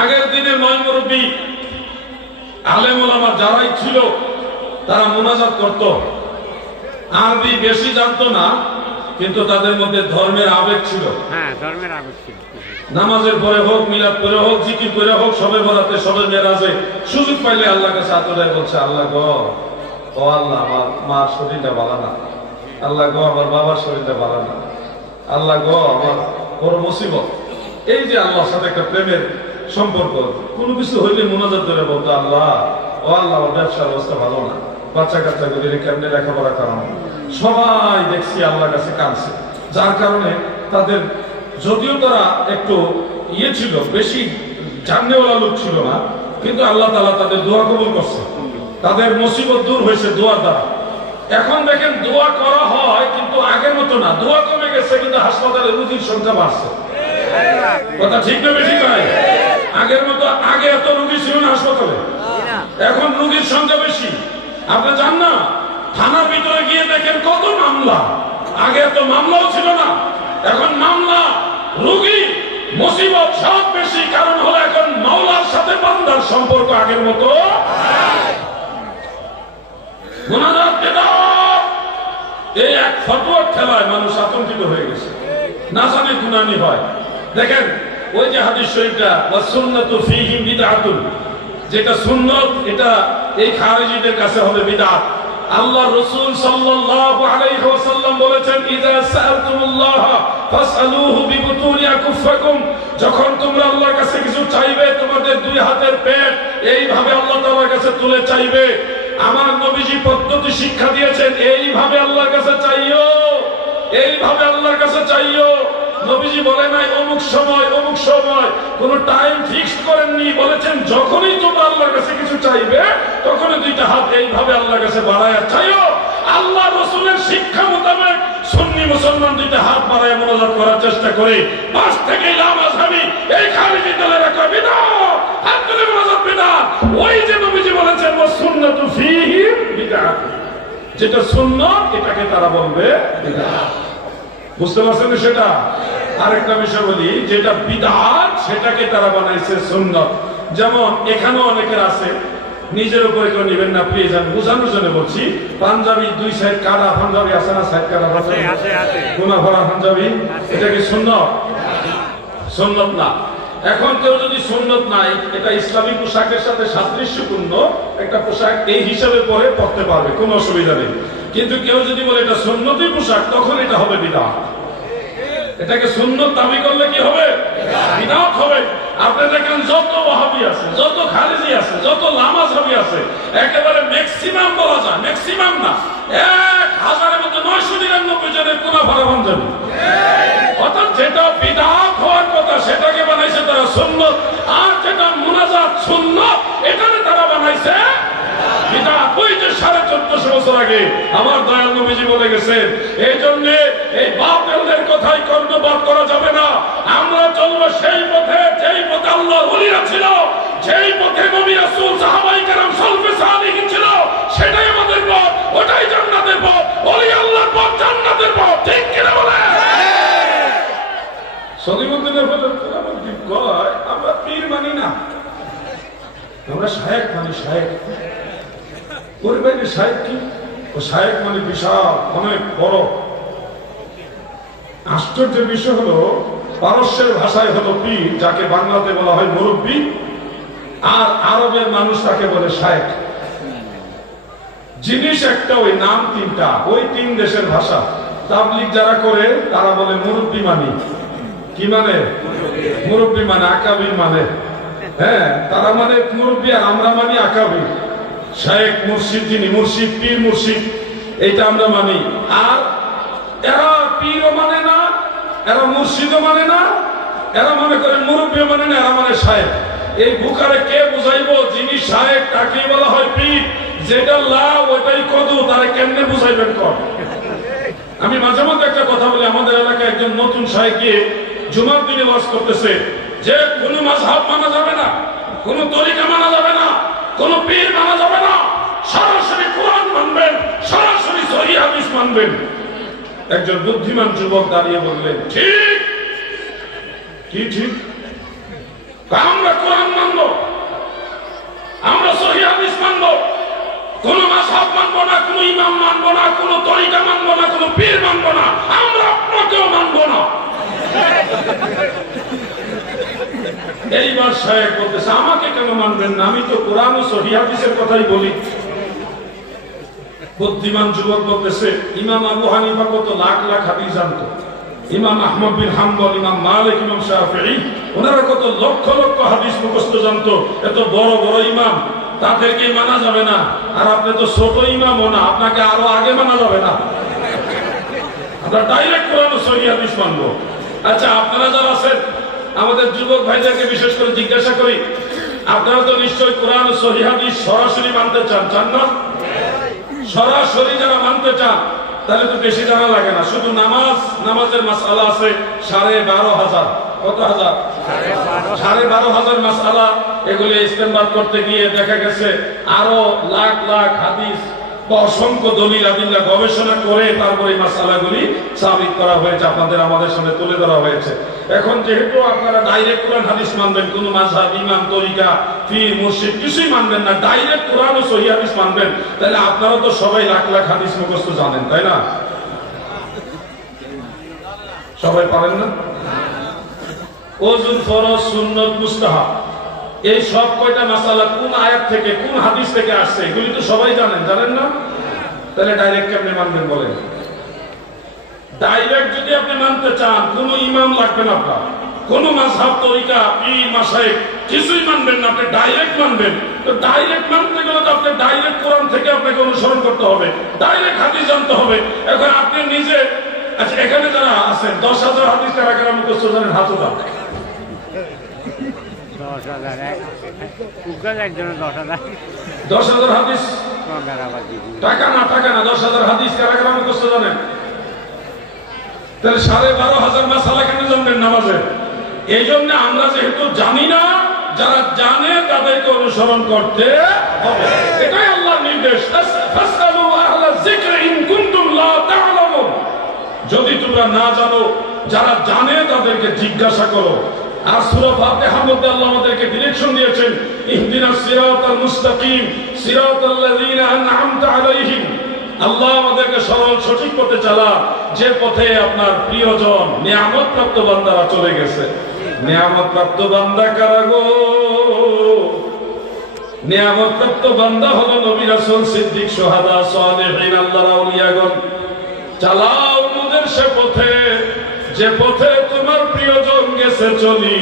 আগের দিনের নয় মুরব্বী আলেম ওলামা যারাই ছিল, তারা মুনাজাত করত, আরবি বেশি জানতো না, কিন্তু তাদের মধ্যে ধর্মের আবেগ ছিল। হ্যাঁ, ধর্মের আবেগ ছিল। নামাজের পরে হোক, মিলাদ করে হোক, জিকির করে হোক, সবে বরাতে, সবে মেরাজে সুযোগ পাইলে আল্লাহর কাছে আতরায় বলছে, আল্লাহ গো, ও আল্লাহ, আমার মার শরীরটা ভালো না, আল্লাহ গো, আমার বাবার শরীরটা ভালো না, আল্লাহ গো, আমার বড় মুসিবত। এই যে আল্লাহর সাথে একটা প্রেমের সম্পর্ক, কোনো কিছু হইলে মোনাজাত করে বলতো, আল্লাহ, ও আল্লাহ, আমার ব্যবসার অবস্থা ভালো না, বাচ্চা কাচ্চা গুলি কেমনে লেখাপড়া করানো। সবাই দেখছি আল্লাহর কাছে কাঁদছে, যার কারণে তাদের, যদিও তারা একটু ছিল, বেশি জাননেওয়ালা লোক ছিল না, কিন্তু আল্লাহ তাআলা তাদের দোয়া কবুল করছে, তাদের মুসিবত দূর হয়েছে দোয়ার দ্বারা। এখন দেখেন দোয়া করা হয়, কিন্তু আগের মতো না, দোয়া কমে গেছে, কিন্তু হাসপাতালে রোগীর সংখ্যা বাড়ছে। কথা ঠিক না বেশি ভাই? আগের মতো, আগে এত রোগী ছিল না হাসপাতালে, এখন রোগীর সংখ্যা বেশি। আপনি জান না, থানার ভিতরে গিয়ে দেখেন কত মামলা, আগে এত মামলাও ছিল না, এখন মামলা, রোগী, মুসিবত সব বেশি। কারণ হলো এখন মাওলার সাথে বান্দার সম্পর্ক আগের মতো। মুনাজাত বিদআত, এই এক ফতোয়ার খেলায় মানুষ আতঙ্কিত হয়ে গেছে, না জানে গুনানি হয়। দেখেন ওই যে হাদিস শরীফটা, ওয়াস সুন্নাতু ফীহি বিদআতুন, যেটা সুন্নাত এটা এই খারিজিদের কাছে হবে বিদআত। আল্লাহ রাসূল সাল্লাল্লাহু আলাইহি ওয়াসাল্লাম বলেছেন, ইযা সাআলতুমুল্লাহ ফাসআলুহু বিবুতুনি আকুফাকুম, যখন তোমরা আল্লাহর কাছে কিছু চাইবে, তোমাদের দুই হাতের পেট এইভাবে আল্লাহ তাআলার কাছে তুলে চাইবে। আমার নবীজি পদ্ধতি শিক্ষা দিয়েছেন, এইভাবে আল্লাহর কাছে চাইও, এইভাবে আল্লাহর কাছে চাইও। নবীজি বলে নাই অমুক সময় অমুক সময়, কোন টাইম ফিক্সড করেননি, বলেছেন যখনই তোমরা আল্লাহর কাছে কিছু চাইবে, তখনই দুইটা হাত এইভাবে আল্লাহর কাছে বাড়ায়া চাইও। আল্লাহ রাসূলের শিক্ষা মোতাবেক সুন্নি মুসলমান দুইটা হাত বাড়ায় মুনাজাত করার চেষ্টা করে, পাশ থেকে লামাযহাবী এই খারিজি দলের একটা বিদআত, হাত তুলে মুনাজাত বিদআত। ওই যে নবীজি বলেছেন ওয়াস সুন্নাতু ফীহি বিদআত, যেটা সুন্নাত এটাকে তারা বলবে বিদআত। বুঝতে পারছেন? সেটা আরেকটা বিষয় বলি, যেটা বিদআত সেটাকে তারা বানাইছে সুন্নাত। যেমন এখানেও অনেকের আছে, নিজের উপরে কেউ নেবেন না, প্লিজ, আমি বোঝানোর জন্য বলছি। পাঞ্জাবি দুই সাইড কাটা পাঞ্জাবি আছে না, সাইড কাটা আছে, কোনা ভরা পাঞ্জাবি, এটা কি সুন্নাত? সুন্নাত না। এখন কেউ যদি সুন্নাত নাই, এটা ইসলামী পোশাকের সাথে সাদৃশ্যপূর্ণ একটা পোশাক এই হিসাবে পরে পড়তে পারবে, কোনো অসুবিধা নেই। কিন্তু কেউ যদি বলে এটা সুন্নতি পোশাক, তখন এটা হবে বিদআত। এটাকে সুন্নত দাবি করলে কি হবে? বিদআত হবে। আপনি দেখেন যত ওয়াহাবি আছে, যত খারিজি আছে, যত লামাযহাবী আছে, একেবারে ম্যাক্সিমাম বলা যায়, ম্যাক্সিমাম না, 1000-এর মধ্যে 999 জনের কোনা ভরা পাঞ্জাবি। অর্থাৎ যেটা বিদআত হওয়ার কথা সেটাকে বানাইছে তারা সুন্নত, আর যেটা মুনাজাত সুন্নত এটাকে তারা বানাইছে বিদআত। ওই যে 1450 বছর আগে আমার দয়াল নবীজি বলে গেছেন, এই জন্য এই বাতিলদের কথাই কর্ণপাত করা যাবে না। আমরা চলবো সেই পথে, যেই পথে আল্লাহর ওলিরা ছিল, যেই পথে নবী রাসূল সাহাবায়ে কেরাম সালফে সালিহিন ছিল, সেটাই আমাদের পথ, ওটাই জান্নাতের পথ, ওলি আল্লাহর পথ, জান্নাতের পথ। ঠিক কি না বলেন? সলিমুদ্দিনের বলে কি কয়, আমরা পীর মানি না, আমরা শায়েখ মানি। শায়েখ পরিবারের শায়েখ কি? ও শায়েখ মানে বিশাল, অনেক বড়। আশ্চর্যের বিষয় হলো, পারস্যের ভাষায় হলো পীর, যাকে বাংলাতে বলা হয় মুরব্বী, আর আরবের মানুষ তাকে বলে শায়েখ। জিনিস একটা, ওই নাম তিনটা, ওই তিন দেশের ভাষা। তাবলীগ যারা করে তারা বলে মুরব্বী মানি। কি মানে? মুরব্বী মানে, আকাবির মানে। হ্যাঁ, তারা মানে মুরব্বী, আর আমরা মানি আকাবির। শায়েখ মুর্শিদ, যিনি মুর্শিদ, পীর মুর্শিদ, এইটা আমরা মানি। আর এরা পীরও মানে না, এরা মুর্শিদও মানে না, এরা মনে করে মুরব্বীও মানে না, এরা মানে শায়েখ। এই বুখারে কে বুঝাইবো যিনি শায়েখ তাকেই বলা হয় পীর, যেটা লা ওটাই কদু, তারা কেমনে বুঝাইবেন? কর আমি মাঝে মধ্যে একটা কথা বলি, আমাদের এলাকায় একজন নতুন শায়েখ গিয়ে জুমার দিনে ওয়াজ করতেছে যে কোন মাযহাব মানা যাবে না, কোন তরিকা মানা যাবে না, কোন পীর মানা যাবে না, সরাসরি কোরআন মানবেন, সরাসরি সহিহ হাদিস মানবেন। একজন বুদ্ধিমান যুবক দাঁড়িয়ে বললেন, ঠিক কি? ঠিক, আমরা কোরআন মানবো, আমরা সহিহ হাদিস মানবো, কোন মাযহাব মানবো না, কোন ইমাম মানবো না, কোন তরিকা মানবো না, কোন পীর মানবো না, আমরা আপনাকেও মানবো না। এইবার সাহেব বলতেছে আমাকে কেন মানবেন না, আমি তো কোরআন ও সহিহ হাদিসের কথাই বলি। বুদ্ধিমান যুবক বলতেছে ইমাম আবু হানিফা কত লাখ লাখ হাদিস জানতো, ইমাম আহমদ বিন হাম্বল, ইমাম মালিক, ইমাম শাফিঈ, ওনারা কত লক্ষ লক্ষ হাদিস মুখস্থ জানতো। এত বড় বড় ইমাম, তাদেরকে মানা যাবে না। আর আপনি তো ছোট ইমামও না, আপনাকে আরো আগে মানা যাবে না। আমরা ডাইরেক্ট কোরআন ও সহিহ হাদিস মানবো। আচ্ছা, আপনারা যারা আছেন, আমাদের যুবক ভাইদেরকে বিশেষ করে জিজ্ঞাসা করি, আপনারা তো নিশ্চয়ই কোরআন ও সহিহ হাদিস সরাসরি মানতে চান, চান না? সরাসরি যারা মানতে চান তাহলে তো বেশি জানা লাগে না, শুধু নামাজের মাসআলা আছে 12,500। কত হাজার? 12,500 মাসআলা। এগুলি ইস্তেমবাদ করতে গিয়ে দেখা গেছে আরো লাখ লাখ হাদিস, অসংখ্য দলিল আদিল্লাহ গবেষণা করে তারপরে মাসআলাগুলি সাবিত করা হয়েছে, আপনাদের আমাদের সামনে তুলে ধরা হয়েছে। এখন যেহেতু আপনারা ডাইরেক্ট কোরআন হাদিস মানবেন, কোন মাযহাব, ইমাম, তরিকা, পীর, মুর্শিদ কিছুই মানবেন না, ডাইরেক্ট কোরআন ও সহিহ হাদিস মানবেন, তাহলে আপনারা তো সবাই লাখ লাখ হাদিস মুখস্থ জানেন, তাই না? সবাই পারেন না? ওযু, ফরজ, সুন্নত, মুস্তাহাব, এই সব কয়টা মাসালা কোন আয়াত থেকে, কোন হাদিস থেকে আসছে, এগুলি তো সবাই জানেন, জানেন না? তাহলে ডাইরেক্ট কেমনে মানবেন বলেন? ডাইরেক্ট যদি আপনি মানতে চান, কোন ইমাম লাগবে না আপনার, কোন মাযহাব, তরিকা, পীর, মাশায়েখ কিছুই মানবেন না, আপনি ডাইরেক্ট মানবেন। তো ডাইরেক্ট মানতে গেলে তো আপনি ডাইরেক্ট কোরআন থেকে আপনাকে অনুসরণ করতে হবে, ডাইরেক্ট হাদিস জানতে হবে। এখন আপনি নিজে, আচ্ছা এখানে যারা আছেন 10,000 হাদিস কারা কারা মুখস্থ জানেন? হাত উঠান। 10,000 হাদিস টাকা না, টাকা না, 10,000 হাদিস কারা কারা মুখস্থ জানেন? তাহলে 12,500 মাসআলা কেন জানবেন নামাজে? এই জন্য আমরা যেহেতু জানি না, যারা জানে তাদেরকে অনুসরণ করতে হবে, এটাই আল্লাহর নির্দেশ। ফাসআলু আহলা যিকরি ইন কুনতুম লা তা'লামুন, যদি তোমরা না জানো, যারা জানে তাদেরকে জিজ্ঞাসা করো। আর সূরা ফাতিহার মধ্যে আল্লাহ আমাদেরকে ডিরেকশন দিয়েছেন, ইহদিনাস সিরাতাল মুস্তাকিম সিরাতাল লাযিনা আন'আমতা আলাইহিম, আল্লাহ আমাদেরকে সরল সঠিক পথে চালা, যে পথে আপনার প্রিয়জন নিয়ামত প্রাপ্ত বান্দারা চলে গেছে। নিয়ামত প্রাপ্ত বান্দা কারা গো? নিয়ামত প্রাপ্ত বান্দা হলো নবী, রাসূল, সিদ্দিক, শুহাদা, সালেহীন, আল্লাহর আউলিয়াগণ। চালাও মোদের সে পথে, যে পথে তোমার প্রিয়জন গেছে চলি।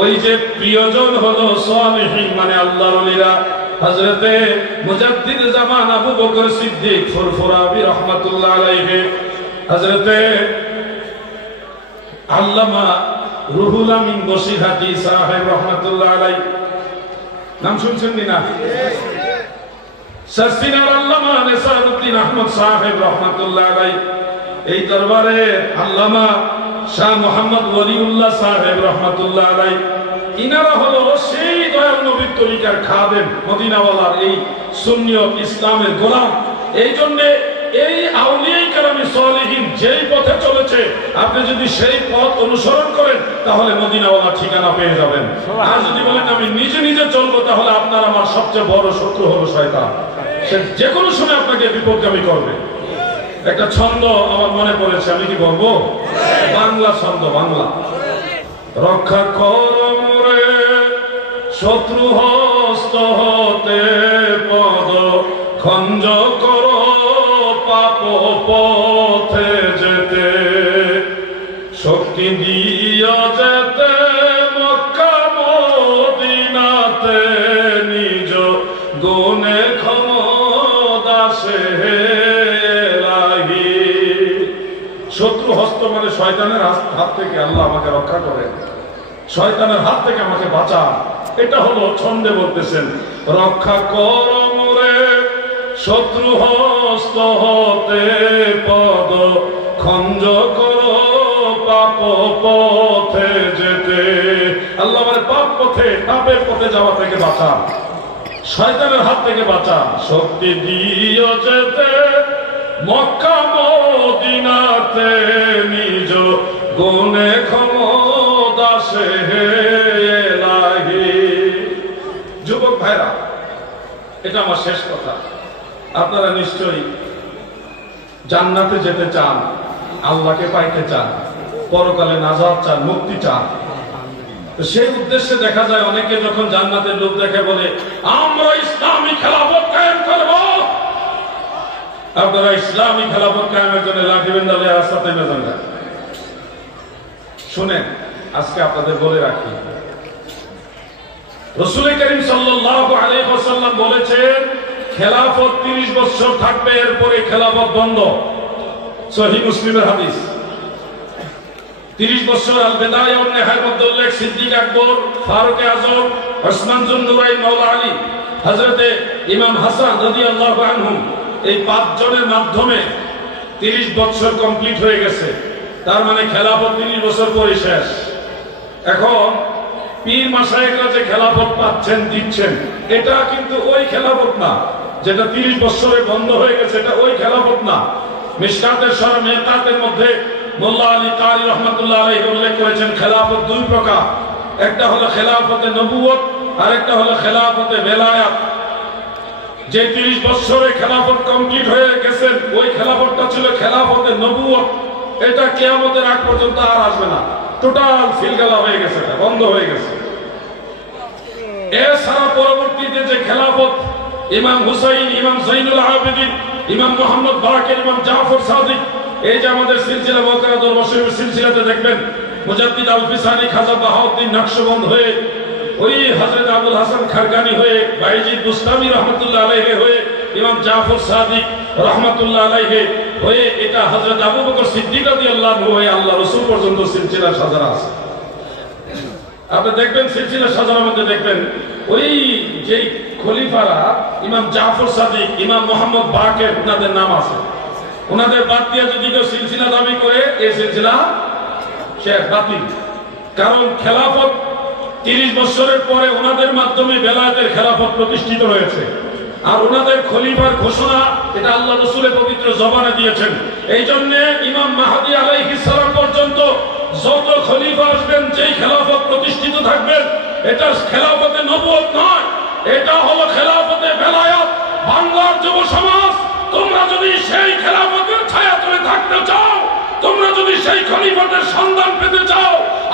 ওই যে প্রিয়জন হলো সালেহীন, মানে আল্লাহর ওলিরা। হযরতে মুজাদ্দিদ জামান আবু বকর সিদ্দিক ফুরফুরাবি রাহমাতুল্লাহ আলাইহি, হযরতে আল্লামা রুহুল আমিন বসিরহাটি সাহেব রাহমাতুল্লাহ আলাইহি, নাম শুনছেন না? সাসিনার আল্লামা নেসারউদ্দিন আহমদ সাহেব রাহমাতুল্লাহ আলাইহি, এই দরবারে আল্লামা শাহ মোহাম্মদ ওলিউল্লাহ সাহেব রাহমাতুল্লাহ আলাইহি, ইনারা হলো সেই দয়াল নবীর তরিকার খাদেম, মদিনাওয়ালার এই সুন্নিয়ত ইসলামের গোলাম। এই জন্য এই আউলিয়া কেরামে সালেহীন যেই পথে চলেছে, আপনি যদি সেই পথ অনুসরণ করেন তাহলে মদিনাওয়ালার ঠিকানা পেয়ে যাবেন। আর যদি বলেন আমি নিজে নিজে চলবো, তাহলে আপনার আমার সবচেয়ে বড় শত্রু হলো শয়তান। সে যে কোনো সময় আপনাকে বিপদগামী করবে। একটা ছন্দ আমার মনে পড়েছে, আমি কি বলবো? বাংলা ছন্দ, বাংলা। রক্ষা কর মোরে শত্রু হস্ত হতে, পদ খঞ্জ কর পাপ পথে যেতে, শক্তি দিয়া যেতে মক্কা মদিনাতে, নিজ গুণে ক্ষমদাসে এলাহি। শত্রু হস্ত মানে শয়তানের হাত থেকে আল্লাহ আমাকে রক্ষা করেন, শয়তানের হাত থেকে আমাকে বাঁচান। এটা হলো ছন্দে বলতেছেন, রক্ষা কর মোরে শত্রু হস্ত হতে, পদ খঞ্জ কর পাপ পথে যেতে। আল্লাহ মানে পাপ পথে, পাপের পথে যাওয়া থেকে বাঁচান, শয়তানের হাত থেকে বাঁচান। শক্তি দিয়ে যেতে মক্কা মদিনাতে, নিজ গুণে ক্ষমদাসে এলাহি। যুবক ভাইরা, এটা আমার শেষ কথা। আপনারা নিশ্চয়ই জান্নাতে যেতে চান, আল্লাহকে পাইতে চান, পরকালে নাজাত চান, মুক্তি চান। তো সেই উদ্দেশ্যে দেখা যায় অনেকে যখন জান্নাতের লোক দেখে বলে আমরা ইসলামী খেলাফত কায়েম করব। আপনারা ইসলামী খেলাফত কায়েমের জন্য লাঠি বেন্দালে রাস্তাতে মেজান না। শুনেন, আজকে আপনাদের বলে রাখি, রাসূল করিম সাল্লাল্লাহু আলাইহি ওয়াসাল্লাম বলেছেন খেলাফত 30 বছর থাকবে, এরপরে খেলাফত বন্ধ। সহিহ মুসলিমের হাদিস। 30 বছর আল বিদায়া ওয়ান নিহায়ার মধ্যে উল্লেখ সিদ্দিক আকবর, ফারুক আজম, ওসমান জুন নুরাইন, মাওলা আলী, হযরতে ইমাম হাসান রাদিয়াল্লাহু আনহু, এই 5 জনের মাধ্যমে 30 বছর কমপ্লিট হয়ে গেছে। তার মানে খেলাফত 30 বছর পরে শেষ। এখন পীর মাশায়েখরা যে খেলাফত পাচ্ছেন, দিচ্ছেন, এটা কিন্তু ওই খেলাফত না যেটা 30 বছরে বন্ধ হয়ে গেছে। এটা ওই খেলাফত না। মিশকাতের শরহ মেহতাতের মধ্যে মোল্লা আলী কারি রহমাতুল্লাহ আলাইহি উল্লেখ করেছেন খেলাফত 2 প্রকার। একটা হলো খেলাফতে নবুয়ত, আর একটা হলো খেলাফতে বেলায়াত। যে 30 বছরে খেলাফত কমপ্লিট হয়ে গেছেন, ওই খেলাফতটা ছিল খেলাফতে নবুয়ত। এটা কিয়ামতের আগ পর্যন্ত আর আসবে না। টোটাল ফিলগালা হয়ে গেছে, বন্ধ হয়ে গেছে। এছাড়া পরবর্তীতে যে খেলাফত ইমাম হুসাইন, ইমাম যাইনুল আবেদিন, ইমাম মুহাম্মদ বাকের, ইমাম জাফর সাদিক, এই যে আমাদের সিলসিলা বকরা দরবার শরীফের সিলসিলাতে দেখবেন মুজাদ্দিদ আল ফিসানি, খাজা বাহাউদ্দিন নকশবন্দ হয়ে, ওই হযরত আবুল হাসান খারগানি হয়ে, বাইজিদ বুস্তামি রহমাতুল্লাহ আলাইহি হয়ে, ইমাম জাফর সাদিক রহমাতুল্লাহ আলাইহি হয়ে, এটা হযরত আবু বকর সিদ্দিক রাদিয়াল্লাহু আনহু হয়ে আল্লাহ রাসূল পর্যন্ত সিলসিলা সাজানো আছে। আপনি দেখবেন সিলসিলা সাজানোর মধ্যে দেখবেন ওই যে খলিফারা ইমাম জাফর সাদিক, ইমাম মুহাম্মদ বাকের, ওনাদের নাম আছে। ওনাদের বাদ দিয়ে যদি কেউ সিলসিলা দাবি করে, এই সিলসিলা শেষ, বাতিল। কারণ খেলাফত 30 বছরের পরে ওনাদের মাধ্যমে বেলায়েতের খেলাফত প্রতিষ্ঠিত হয়েছে। আর ওনাদের খলিফার ঘোষণা এটা আল্লাহ রাসূলের পবিত্র জবানে দিয়েছেন। এই জন্য ইমাম মাহদী আলাইহিস সালাম পর্যন্ত যত খলিফা আসবেন, যেই খেলাফত প্রতিষ্ঠিত থাকবেন, এটা খেলাফতে নবুয়ত নয়, এটা হলো খেলাফতে বেলায়াত। বাংলার যুব সমাজ, তোমরা যদি সেই খেলাফতের ছায়া তলে থাকতে চাও, তোমরা যদি সেই খলিফাতের সন্ধান পেতে চাও,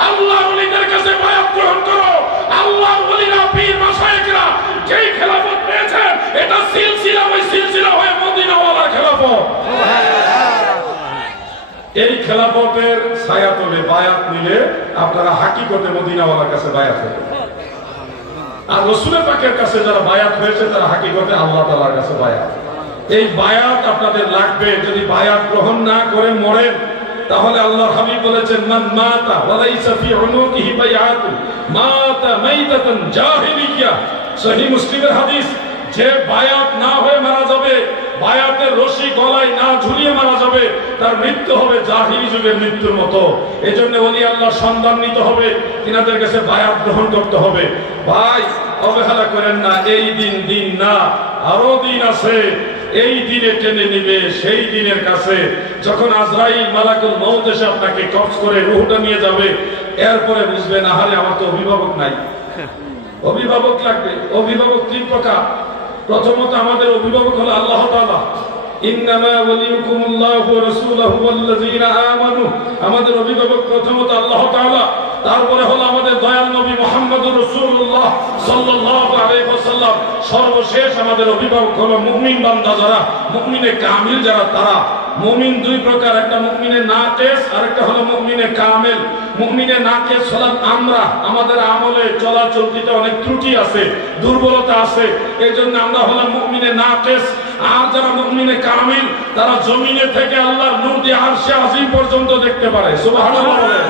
আল্লাহর ওলিদের কাছে বায়াত গ্রহণ করো। আল্লাহর ওলিরা, পীর মাশায়েখরা যেই খেলাফত পেয়েছেন, এটা সিলসিলা ওই সিলসিলা হয়ে মদিনাওয়ালার খেলাফত। এই খেলাফতের ছায়া তলে বায়াত নিলে আপনারা হাকিকতে মদিনাওয়ালার কাছে বায়াত হবে। আর রাসূলের পাকের কাছে যারা বায়াত হয়েছে, তারা হাকিকতে আল্লাহ তাআলার কাছে বায়াত। এই বায়াত আপনাদের লাগবে। যদি বায়াত গ্রহণ না করে মরেন, তাহলে আল্লাহর হাবিব বলেছেন মান মাতা ওয়া লাইসা ফি উনুকিহি বায়াতু মাতা মাইতাতান জাহিলিয়া। সহিহ মুসলিমের হাদিস। যে বায়াত না হয়ে মারা যাবে, বায়াতের রশি গলায় না ঝুলিয়ে মারা যাবে, তার মৃত্যু হবে জাহিলি যুগের মৃত্যুর মতো। এজন্য ওলি আল্লাহর সন্ধান নিতে হবে, তিনাদের কাছে বায়াত গ্রহণ করতে হবে। ভাই, অবহেলা করেন না। এই দিন দিন না, আরো দিন আছে। এই দিনে টেনে নিবে সেই দিনের কাছে, যখন আজরাইল মালাকুল মউত এসে আপনাকে কবজ করে রূহটা নিয়ে যাবে। এরপরে বুঝবেন, আহারে আমার তো অভিভাবক নাই। অভিভাবক লাগবে। অভিভাবক 3 প্রকার। প্রথমত আমাদের অভিভাবক হলো আল্লাহ তাআলা। ইন্নামা ওয়ালিয়ুকুমুল্লাহু ওয়া রাসূলুহু ওয়াল্লাযীনা আমানু। আমাদের অভিভাবক প্রথমত আল্লাহ তাআলা, তারপরে হলো আমাদের দয়াল নবী মুহাম্মদুর রাসূলুল্লাহ সাল্লাল্লাহু আলাইহি ওয়াসাল্লাম। সর্বশেষ আমাদের অভিভাবক হলো মুমিন বান্দা যারা, মুমিনে কামিল যারা, তারা। মুমিন 2 প্রকার, একটা মুমিনে নাকিস আর একটা হলো মুমিনে কামিল। মুমিনে নাকিস হলো আমরা, আমাদের আমলে চলাচলতিতে অনেক ত্রুটি আছে, দুর্বলতা আছে, এজন্য আমরা হলাম মুমিনে নাকিস। আর যারা মুমিনে কামিল, তারা জমিনে থেকে আল্লাহর নূর দিয়ে আরশে আজিম পর্যন্ত দেখতে পারে। সুবহানাল্লাহ বলেন।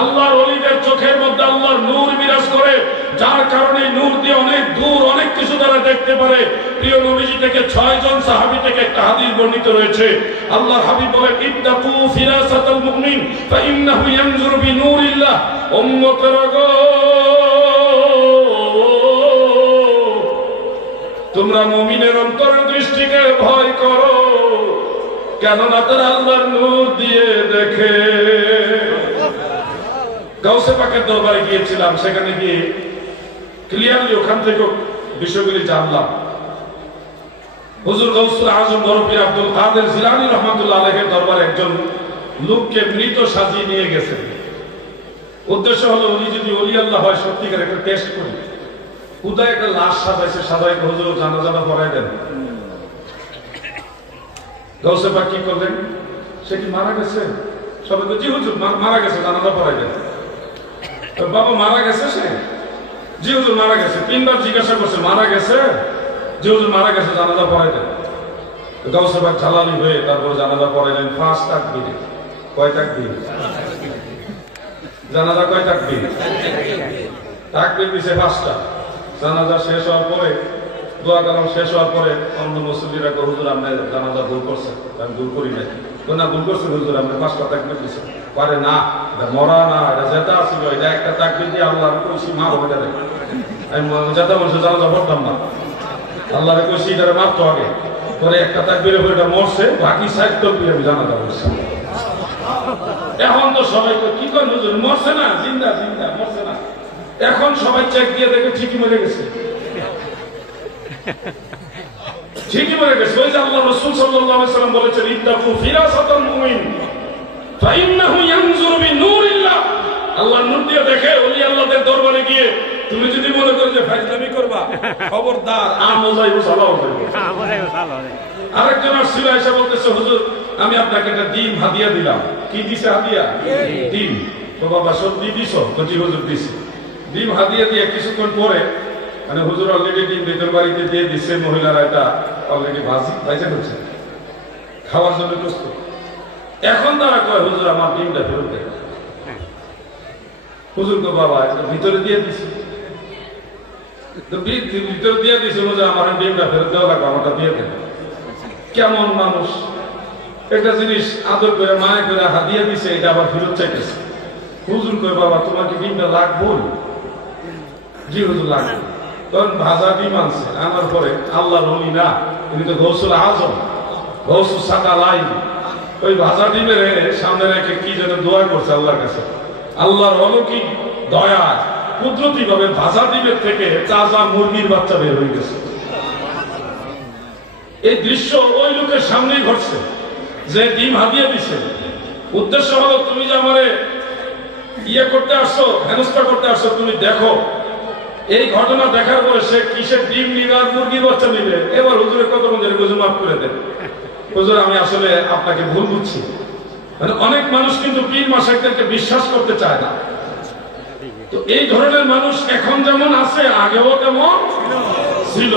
আল্লাহর ওলিদের চোখের মধ্যে আল্লাহর নূর বিরাজ করে, যার কারণে নূর দিয়ে অনেক দূর অনেক কিছু তারা দেখতে পারে। প্রিয় নবীজি থেকে 6 জন সাহাবী থেকে একটা হাদিস বর্ণিত রয়েছে। আল্লাহর হাবিব বলেন ইত্তাকু ফিরাসাতাল মুমিন ফাইন্নাহু ইয়ানজুরু বিনূরিল্লাহ। উম্মতেরা গো, তোমরা মুমিনের অন্তর্দৃষ্টিকে ভয় করো, কেননা তারা আল্লাহর নূর দিয়ে দেখে। গাউসে পাকের দরবারে গিয়েছিলাম, সেখানে গিয়ে ক্লিয়ারলি ওখান থেকে বিষয়গুলি জানলাম। হুজুর গৌসুল আজম বড় পীর আব্দুল কাদের জিলানী রহমাতুল্লাহ আলাইহির দরবারে একজন লোককে মৃত সাজিয়ে নিয়ে গেছেন। উদ্দেশ্য হলো উনি যদি ওলি আল্লাহ হয় সত্যিকার একটা টেস্ট করি। কোথায় একটা লাশ সাজাইছে, সাজাই হুজুর জানাজা পড়াই দেন। গৌসে পাক কি করলেন? সে কি মারা গেছে? সবাই তো জি হুজুর মারা গেছে, জানাজা পড়াই দেন। বাবা মারা গেছে সে? জি হুজুর মারা গেছে। তিনবার জিজ্ঞাসা করছে মারা গেছে? জি হুজুর মারা গেছে, জানাজা পড়াই দেন। গৌসে পাক ঝালালি হয়ে তারপর জানাজা পড়াইলেন 5 তাকবীর। কয় তাকবীর? জানাজা কয় তাকবীর? তাকবীর দিছে 5টা। জানাজা শেষ হওয়ার পরে দোয়া কালাম শেষ হওয়ার পরে অন্য মুসল্লিরা কো হুজুর আপনি জানাজা ভুল করছেন। আমি ভুল করি নাই। না ভুল করছেন হুজুর, আপনি 5টা তাকবীর দিছেন। পারে না, এটা মরা না, এটা জেতা ছিল, এটা একটা তাকবীর দিয়ে আল্লাহর কইছি মারো এটা। আমি জেতা বলছে জানাজা পড়তাম না, আল্লাহরে কইছি এটারে মারতো আগে, পরে একটা তাকবীরে পরে এটা মরছে, বাকি 60 তাকবীর আমি জানাজা পড়ছি। এখন তো সবাই কি করেন হুজুর মরছে না, জিন্দা জিন্দা, মরছে না। এখন সবাই চেক দিয়ে দেখে ঠিকই মরে গেছে, ঠিকই মরে গেছে। ওই যে আল্লাহ রাসূল সাল্লাল্লাহু আলাইহি ওয়াসাল্লাম বলেছেন ইত্তাকু ফিরাসাতাল মুমিন ফাইন্নাহু ইয়ানজুরু বিনূরিল্লাহ। আল্লাহ নূর দিয়ে দেখে। ওলি আল্লাহদের দরবারে গিয়ে তুমি যদি মনে করো যে ফাজলামি করবা, খবরদার আমজাইও সালাও করবে। আরেকজন আসছিল এসে বলতেছে হুজুর আমি আপনাকে একটা ডিম হাদিয়া দিলাম। কি দিছে হাদিয়া? ডিম। তো বাবা সত্যি দিছো? তো জি হুজুর দিছি। ডিম হাদিয়া দিয়ে কিছুক্ষণ পরে মানে হুজুর অলরেডি ডিম ভিতর বাড়িতে দিয়ে দিচ্ছে, মহিলারা এটা অলরেডি ভাইজা করছে, খাওয়ার জন্য প্রস্তুত। এখন তারা কয় হুজুর আমার ডিমটা ফেরত দেয়। হুজুর তো বাবা এটা ভিতরে দিয়ে দিছি, তো ভিতরে দিয়ে দিছে হুজুর আমার ডিমটা ফেরত দেওয়া লাগবে, আমারটা দিয়ে দেন। কেমন মানুষ! একটা জিনিস আদর করে মায়া করে হাদিয়া দিছে, এটা আবার ফেরত চাইতেছে। হুজুর কয় বাবা তোমার কি ডিমটা লাগবো? জি হুজুর লাগবে। তখন ভাজা ডিম আনছে, আনার পরে আল্লাহর ওলি না, তিনি তো গৌসুল আজম, গৌসুল সাকালাইন। ওই ভাজা ডিমের সামনে রেখে কি যেন দোয়া করছে আল্লাহর কাছে। আল্লাহর অলৌকিক দয়া কুদরতি ভাবে ভাজা ডিমের থেকে তাজা মুরগির বাচ্চা বের হয়ে গেছে। এই দৃশ্য ওই লোকের সামনেই ঘটছে যে ডিম হাদিয়া দিছে। উদ্দেশ্য হলো তুমি যে আমারে ইয়ে করতে আসছো, হেনস্থা করতে আসছো, তুমি দেখো। এই ঘটনা দেখার পরে সে কিসের ডিম নিবে আর মুরগির বাচ্চা নিবে। এবার হুজুরের কত মঞ্জুর হুজুর মাফ করে দেন, হুজুর আমি আসলে আপনাকে ভুল বুঝছি। মানে অনেক মানুষ কিন্তু পীর মাশায়েখদেরকে বিশ্বাস করতে চায় না। তো এই ধরনের মানুষ এখন যেমন আছে আগেও তেমন ছিল।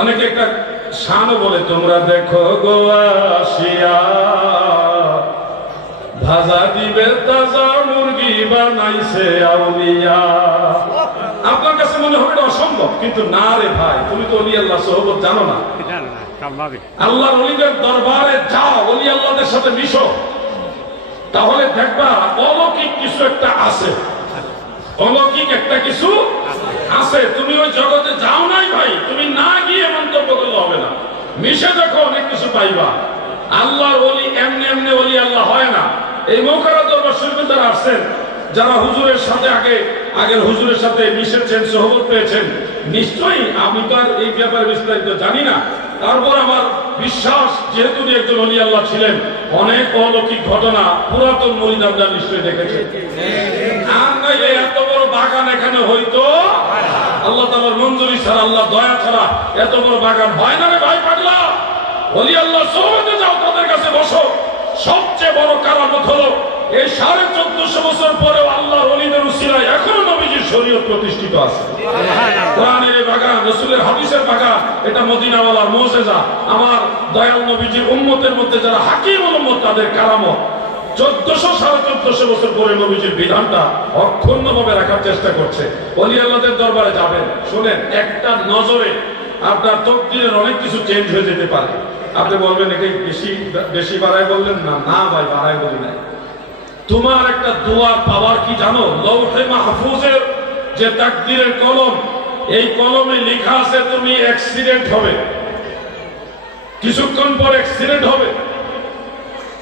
অনেকে একটা শানও বলে তোমরা দেখো গো আসিয়া ভাজা ডিমের তাজা মুরগি বানাইছে আউলিয়া। আপনার কাছে মনে হবে এটা অসম্ভব, কিন্তু না রে ভাই, তুমি তো ওলি আল্লাহ সোহবত জানো না। আল্লাহর ওলিদের দরবারে যাও, ওলি আল্লাহদের সাথে মিশো, তাহলে দেখবা অলৌকিক কিছু একটা আছে, অলৌকিক একটা কিছু আছে। তুমি ওই জগতে যাও নাই ভাই, তুমি না গিয়ে মন্তব্য করলে হবে না। মিশে দেখো, অনেক কিছু পাইবা। আল্লাহর ওলি এমনি এমনি ওলি আল্লাহ হয় না। এই মৌকারা দরবার শরীফে যারা আসছেন, যারা হুজুরের সাথে আগের হুজুরের সাথে মিশেছেন, সোহবত পেয়েছেন, নিশ্চয়ই আমি তো আর এই ব্যাপারে বিস্তারিত জানি না, তারপর আমার বিশ্বাস যেহেতু একজন ওলি আল্লাহ ছিলেন, অনেক অলৌকিক ঘটনা পুরাতন মুরিদানরা নিশ্চয়ই দেখেছেন। আর নাই এত বড় বাগান এখানে হইতো আল্লাহ তাআলার মঞ্জুরি ছাড়া, আল্লাহ দয়া ছাড়া এত বড় বাগান হয় না রে ভাই পাগলা। ওলি আল্লাহ সোহবতে যাও, তাদের কাছে বসো। সবচেয়ে বড় কারামত হলো এই 1450 বছর পরেও আল্লাহর ওলিদের উসিলায় এখনো নবীজির শরীয়ত প্রতিষ্ঠিত আছে। কোরআনের এই বাগান, রাসূলের হাদিসের বাগান, এটা মদিনাওয়ালার মুজিজা। আমার দয়াল নবীজির উম্মতের মধ্যে যারা হাকিমুল উম্মত, তাদের কারামত। 1400-1450 বছর পরে নবীজির বিধানটা অক্ষুণ্ণভাবে রাখার চেষ্টা করছে। ওলি আল্লাহদের দরবারে যাবেন, শুনেন, একটা নজরে আপনার তকদিরের অনেক কিছু চেঞ্জ হয়ে যেতে পারে। আপনি বলবেন এটাই বেশি বাড়ায় বললেন না। না ভাই, বাড়ায় বলি নাই। তোমার একটা দোয়া পাওয়ার কি জানো? লৌহে মাহফুজের যে তাকদীরের কলম, এই কলমে লেখা আছে তুমি অ্যাক্সিডেন্ট হবে, কিছুক্ষণ পর অ্যাক্সিডেন্ট হবে।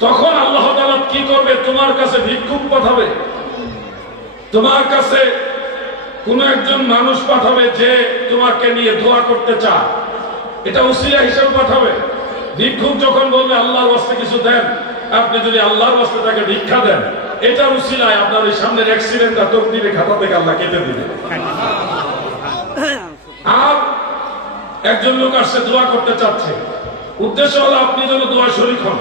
তখন আল্লাহ তাআলা কি করবে? তোমার কাছে ভিক্ষুক পাঠাবে, তোমার কাছে কোন একজন মানুষ পাঠাবে যে তোমাকে নিয়ে দোয়া করতে চায়। এটা উসিলা হিসেবে পাঠাবে। ভিক্ষুক যখন বলবে আল্লাহর ওয়াস্তে কিছু দেন, আপনি যদি আল্লাহর ওয়াস্তে তাকে ভিক্ষা দেন, এটা উসিলায় আপনার ওই সামনের অ্যাক্সিডেন্টটা তকদিরে খাতা থেকে আল্লাহ কেটে দিবে। আর একজন লোক আসছে দোয়া করতে চাচ্ছে, উদ্দেশ্য হলো আপনি যেন দোয়া শরীক হন।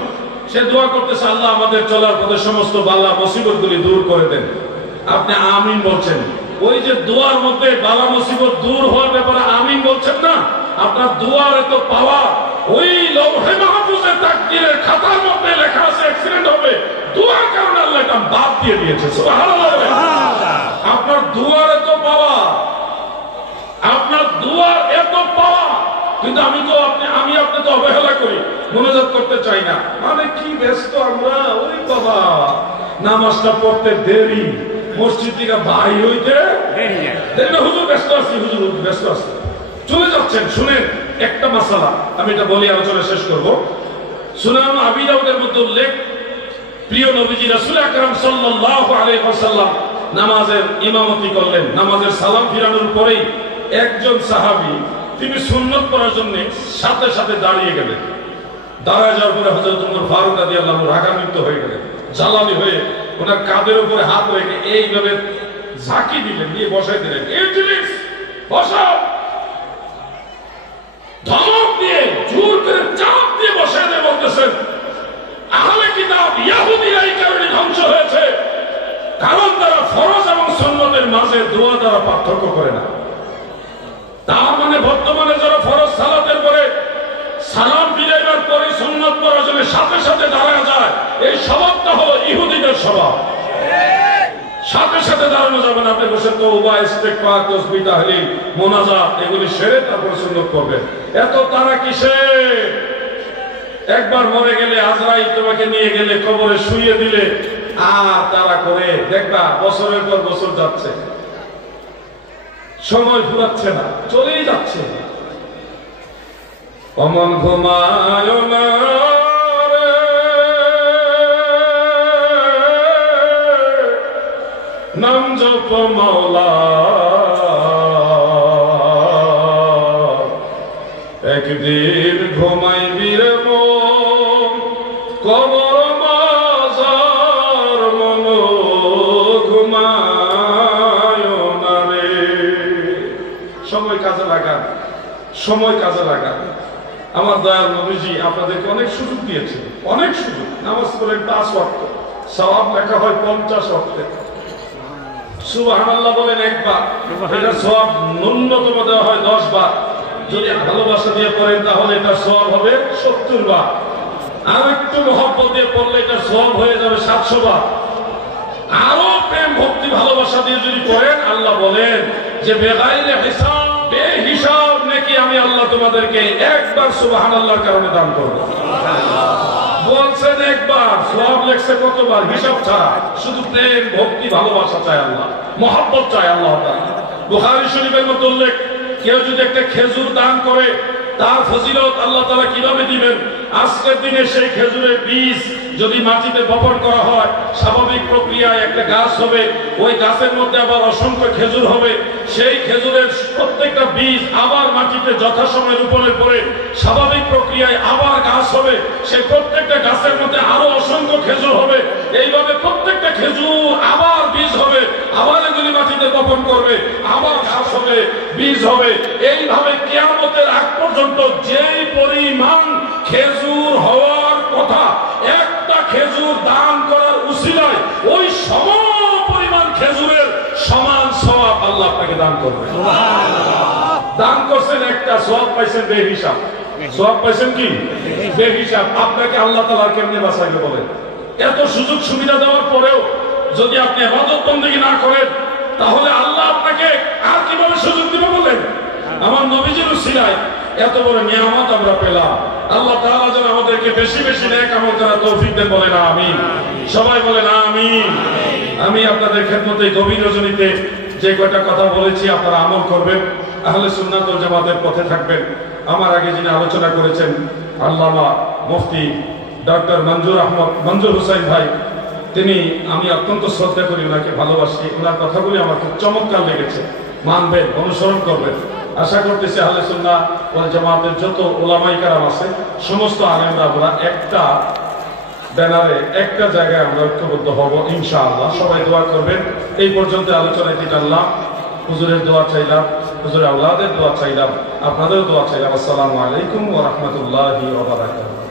সে দোয়া করতেছে আল্লাহ আমাদের চলার পথে সমস্ত বালা মুসিবত গুলি দূর করে দেন। আপনি আমিন বলছেন, ওই যে দোয়ার মধ্যে বালা মুসিবত দূর হওয়ার ব্যাপারে আমিন বলছেন না, আপনার দোয়ার এত পাওয়া, ওই লৌহে মাহফুজে তাকদীরের খাতার মধ্যে লেখা আছে অ্যাক্সিডেন্ট হবে, দোয়ার কারণে আল্লাহ এটা বাদ দিয়ে দিয়েছে। সুবহানাল্লাহ। আপনার দোয়ার এত পাওয়া, আপনার দোয়ার এত পাওয়া, কিন্তু আমি আপনি তো অবহেলা করি, মনোযোগ করতে চাই না। মানে কি ব্যস্ত আমরা, ওই বাবা নামাজটা পড়তে দেরি, মসজিদ থেকে বাইর হইতে দেরি না, হুজুর ব্যস্ত আছি, হুজুর ব্যস্ত আছি, চলে যাচ্ছেন। শুনেন একটা মাসালা, আমি এটা বলি আলোচনা শেষ করব। সুনান আবি দাউদের মধ্যে উল্লেখ, প্রিয় নবীজি রাসূল আকরাম সাল্লাল্লাহু আলাইহি ওয়াসাল্লাম নামাজের ইমামতি করলেন। নামাজের সালাম ফিরানোর পরেই একজন সাহাবী তিনি সুন্নত পড়ার জন্য সাথে সাথে দাঁড়িয়ে গেলেন। দাঁড়ায় যাওয়ার পরে হযরত ওমর ফারুক রাদিয়াল্লাহু আনহু রাগান্বিত হয়ে গেলেন, জ্বালানি হয়ে ওনার কাঁধের উপরে হাত রেখে এইভাবে ঝাঁকি দিলেন, দিয়ে বসাই দিলেন, ইজলিস, বসাও। ধমক দিয়ে জোর করে চাপ দিয়ে বসাই দিয়ে বলতেছেন, আহলে কিতাব ইহুদিরা এই কারণে ধ্বংস হয়েছে, কারণ তারা ফরজ এবং সুন্নতের মাঝে দোয়া দ্বারা পার্থক্য করে না। তার মানে বর্তমানে যারা ফরজ সালাতের পরে সালাম ফিরাইবার পরে সুন্নত পড়ার জন্য সাথে সাথে দাঁড়ায় যায়, এই স্বভাবটা হলো ইহুদিদের স্বভাব। সাথে সাথে দাঁড়ানো যাবে না, আপনি বসে তওবা, ইস্তেগফার, তাসবিহ, তাহলিল, মুনাজাত এগুলি সেরে তারপরে সুন্নত করবেন। এত তারা কিসে? একবার মরে গেলে আজরাইল তোমাকে নিয়ে গেলে কবরে শুইয়ে দিলে আর তারা করে দেখবা বছরের পর বছর যাচ্ছে, সময় ফুরাচ্ছে না, চলেই যাচ্ছে। অমন ঘুমায় না রে, নাম জপ মাওলা, একদিন ঘুমাইবি রে মন, কবর মাজার মন ঘুমায় না রে। সময় কাজে লাগান, সময় কাজে লাগান। আমার দয়াল নবীজি আপনাদেরকে অনেক সুযোগ দিয়েছে, অনেক সুযোগ। নামাজ পড়েন 5 ওয়াক্ত, সওয়াব লেখা হয় 50 ওয়াক্তে। সুবহানাল্লাহ বলেন একবার, এটা সওয়াব ন্যূনতম দেওয়া হয় 10 বার। যদি ভালোবাসা দিয়ে পড়েন তাহলে এটা সওয়াব হবে 70 বার। আর একটু মহব্বত দিয়ে পড়লে এটা সওয়াব হয়ে যাবে 700 বার। আরো প্রেম ভক্তি ভালোবাসা দিয়ে যদি পড়েন, আল্লাহ বলেন যে বেগাইরে হিসাব, বেহিসাব নাকি আমি আল্লাহ তোমাদেরকে একবার সুবহানাল্লাহর কারণে দান করব। বলছেন একবার, সওয়াব লেখছে কতবার হিসাব ছাড়া। শুধু প্রেম ভক্তি ভালোবাসা চায় আল্লাহ, মহব্বত চায় আল্লাহ তাআলা। বুখারী শরীফের মধ্যে উল্লেখ, কেউ যদি একটা খেজুর দান করে তার ফজিলত আল্লাহ তাআলা কিভাবে দিবেন? আজকের দিনে সেই খেজুরের বীজ যদি মাটিতে বপন করা হয়, স্বাভাবিক প্রক্রিয়ায় একটা গাছ হবে, ওই গাছের মধ্যে আবার অসংখ্য খেজুর হবে। সেই খেজুরের প্রত্যেকটা বীজ আবার মাটিতে যথাসময়ে রোপণের পরে স্বাভাবিক প্রক্রিয়ায় আবার গাছ হবে। সেই প্রত্যেকটা গাছের মধ্যে আরো অসংখ্য খেজুর হবে। এইভাবে প্রত্যেকটা খেজুর আবার বীজ হবে, আবার এগুলি মাটিতে বপন করবে, আবার গাছ হবে, বীজ হবে। এইভাবে কিয়ামতের আগ পর্যন্ত যেই পরিমাণ খেজুর হওয়ার কথা, একটা খেজুর দান করার উসিলায় ওই সম পরিমাণ খেজুরের সমান সওয়াব আল্লাহ আপনাকে দান করবে। দান করছেন একটা, সওয়াব পাইছেন বেহিসাব। সওয়াব পাইছেন কি? বেহিসাব। আপনাকে আল্লাহ তাআলা কেমনে বাঁচাইবে বলেন? এত সুযোগ সুবিধা দেওয়ার পরেও যদি আপনি ইবাদত বন্দেগী না করেন, তাহলে আল্লাহ আপনাকে আর কিভাবে সুযোগ দিবে বলেন? আমার নবীজির উসিলায় এত বড় নিয়ামত আমরা পেলাম। আল্লাহ তাআলা যেন আমাদেরকে বেশি বেশি নেক আমল করার তৌফিক দেন, বলেন আমিন। সবাই বলেন আমিন। আমি আপনাদের খেদমতে গভীর রজনীতে যে কয়টা কথা বলেছি আপনারা আমল করবেন, আহলে সুন্নাত ওয়াল জামাতের পথে থাকবেন। আমার আগে যিনি আলোচনা করেছেন আল্লামা মুফতি ডক্টর মঞ্জুর হোসেন ভাই, তিনি, আমি অত্যন্ত শ্রদ্ধা করি, ওনাকে ভালোবাসি। ওনার কথাগুলি আমার খুব চমৎকার লেগেছে। মানবেন, অনুসরণ করবেন। আশা করতেছি আহলে সুন্নাহ ওয়াল জামাতের যত ওলামায়ে কেরাম আছে সমস্ত আলেমরা আমরা একটা ব্যানারে একটা জায়গায় আমরা ঐক্যবদ্ধ হব ইনশাআল্লাহ। সবাই দোয়া করবেন। এই পর্যন্ত আলোচনায় টানলাম, হুজুরের দোয়া চাইলাম, হুজুরের আওলাদের দোয়া চাইলাম, আপনাদেরও দোয়া চাইলাম। আসসালামু আলাইকুম ওয়া রাহমাতুল্লাহি ওয়া বারাকাতুহু।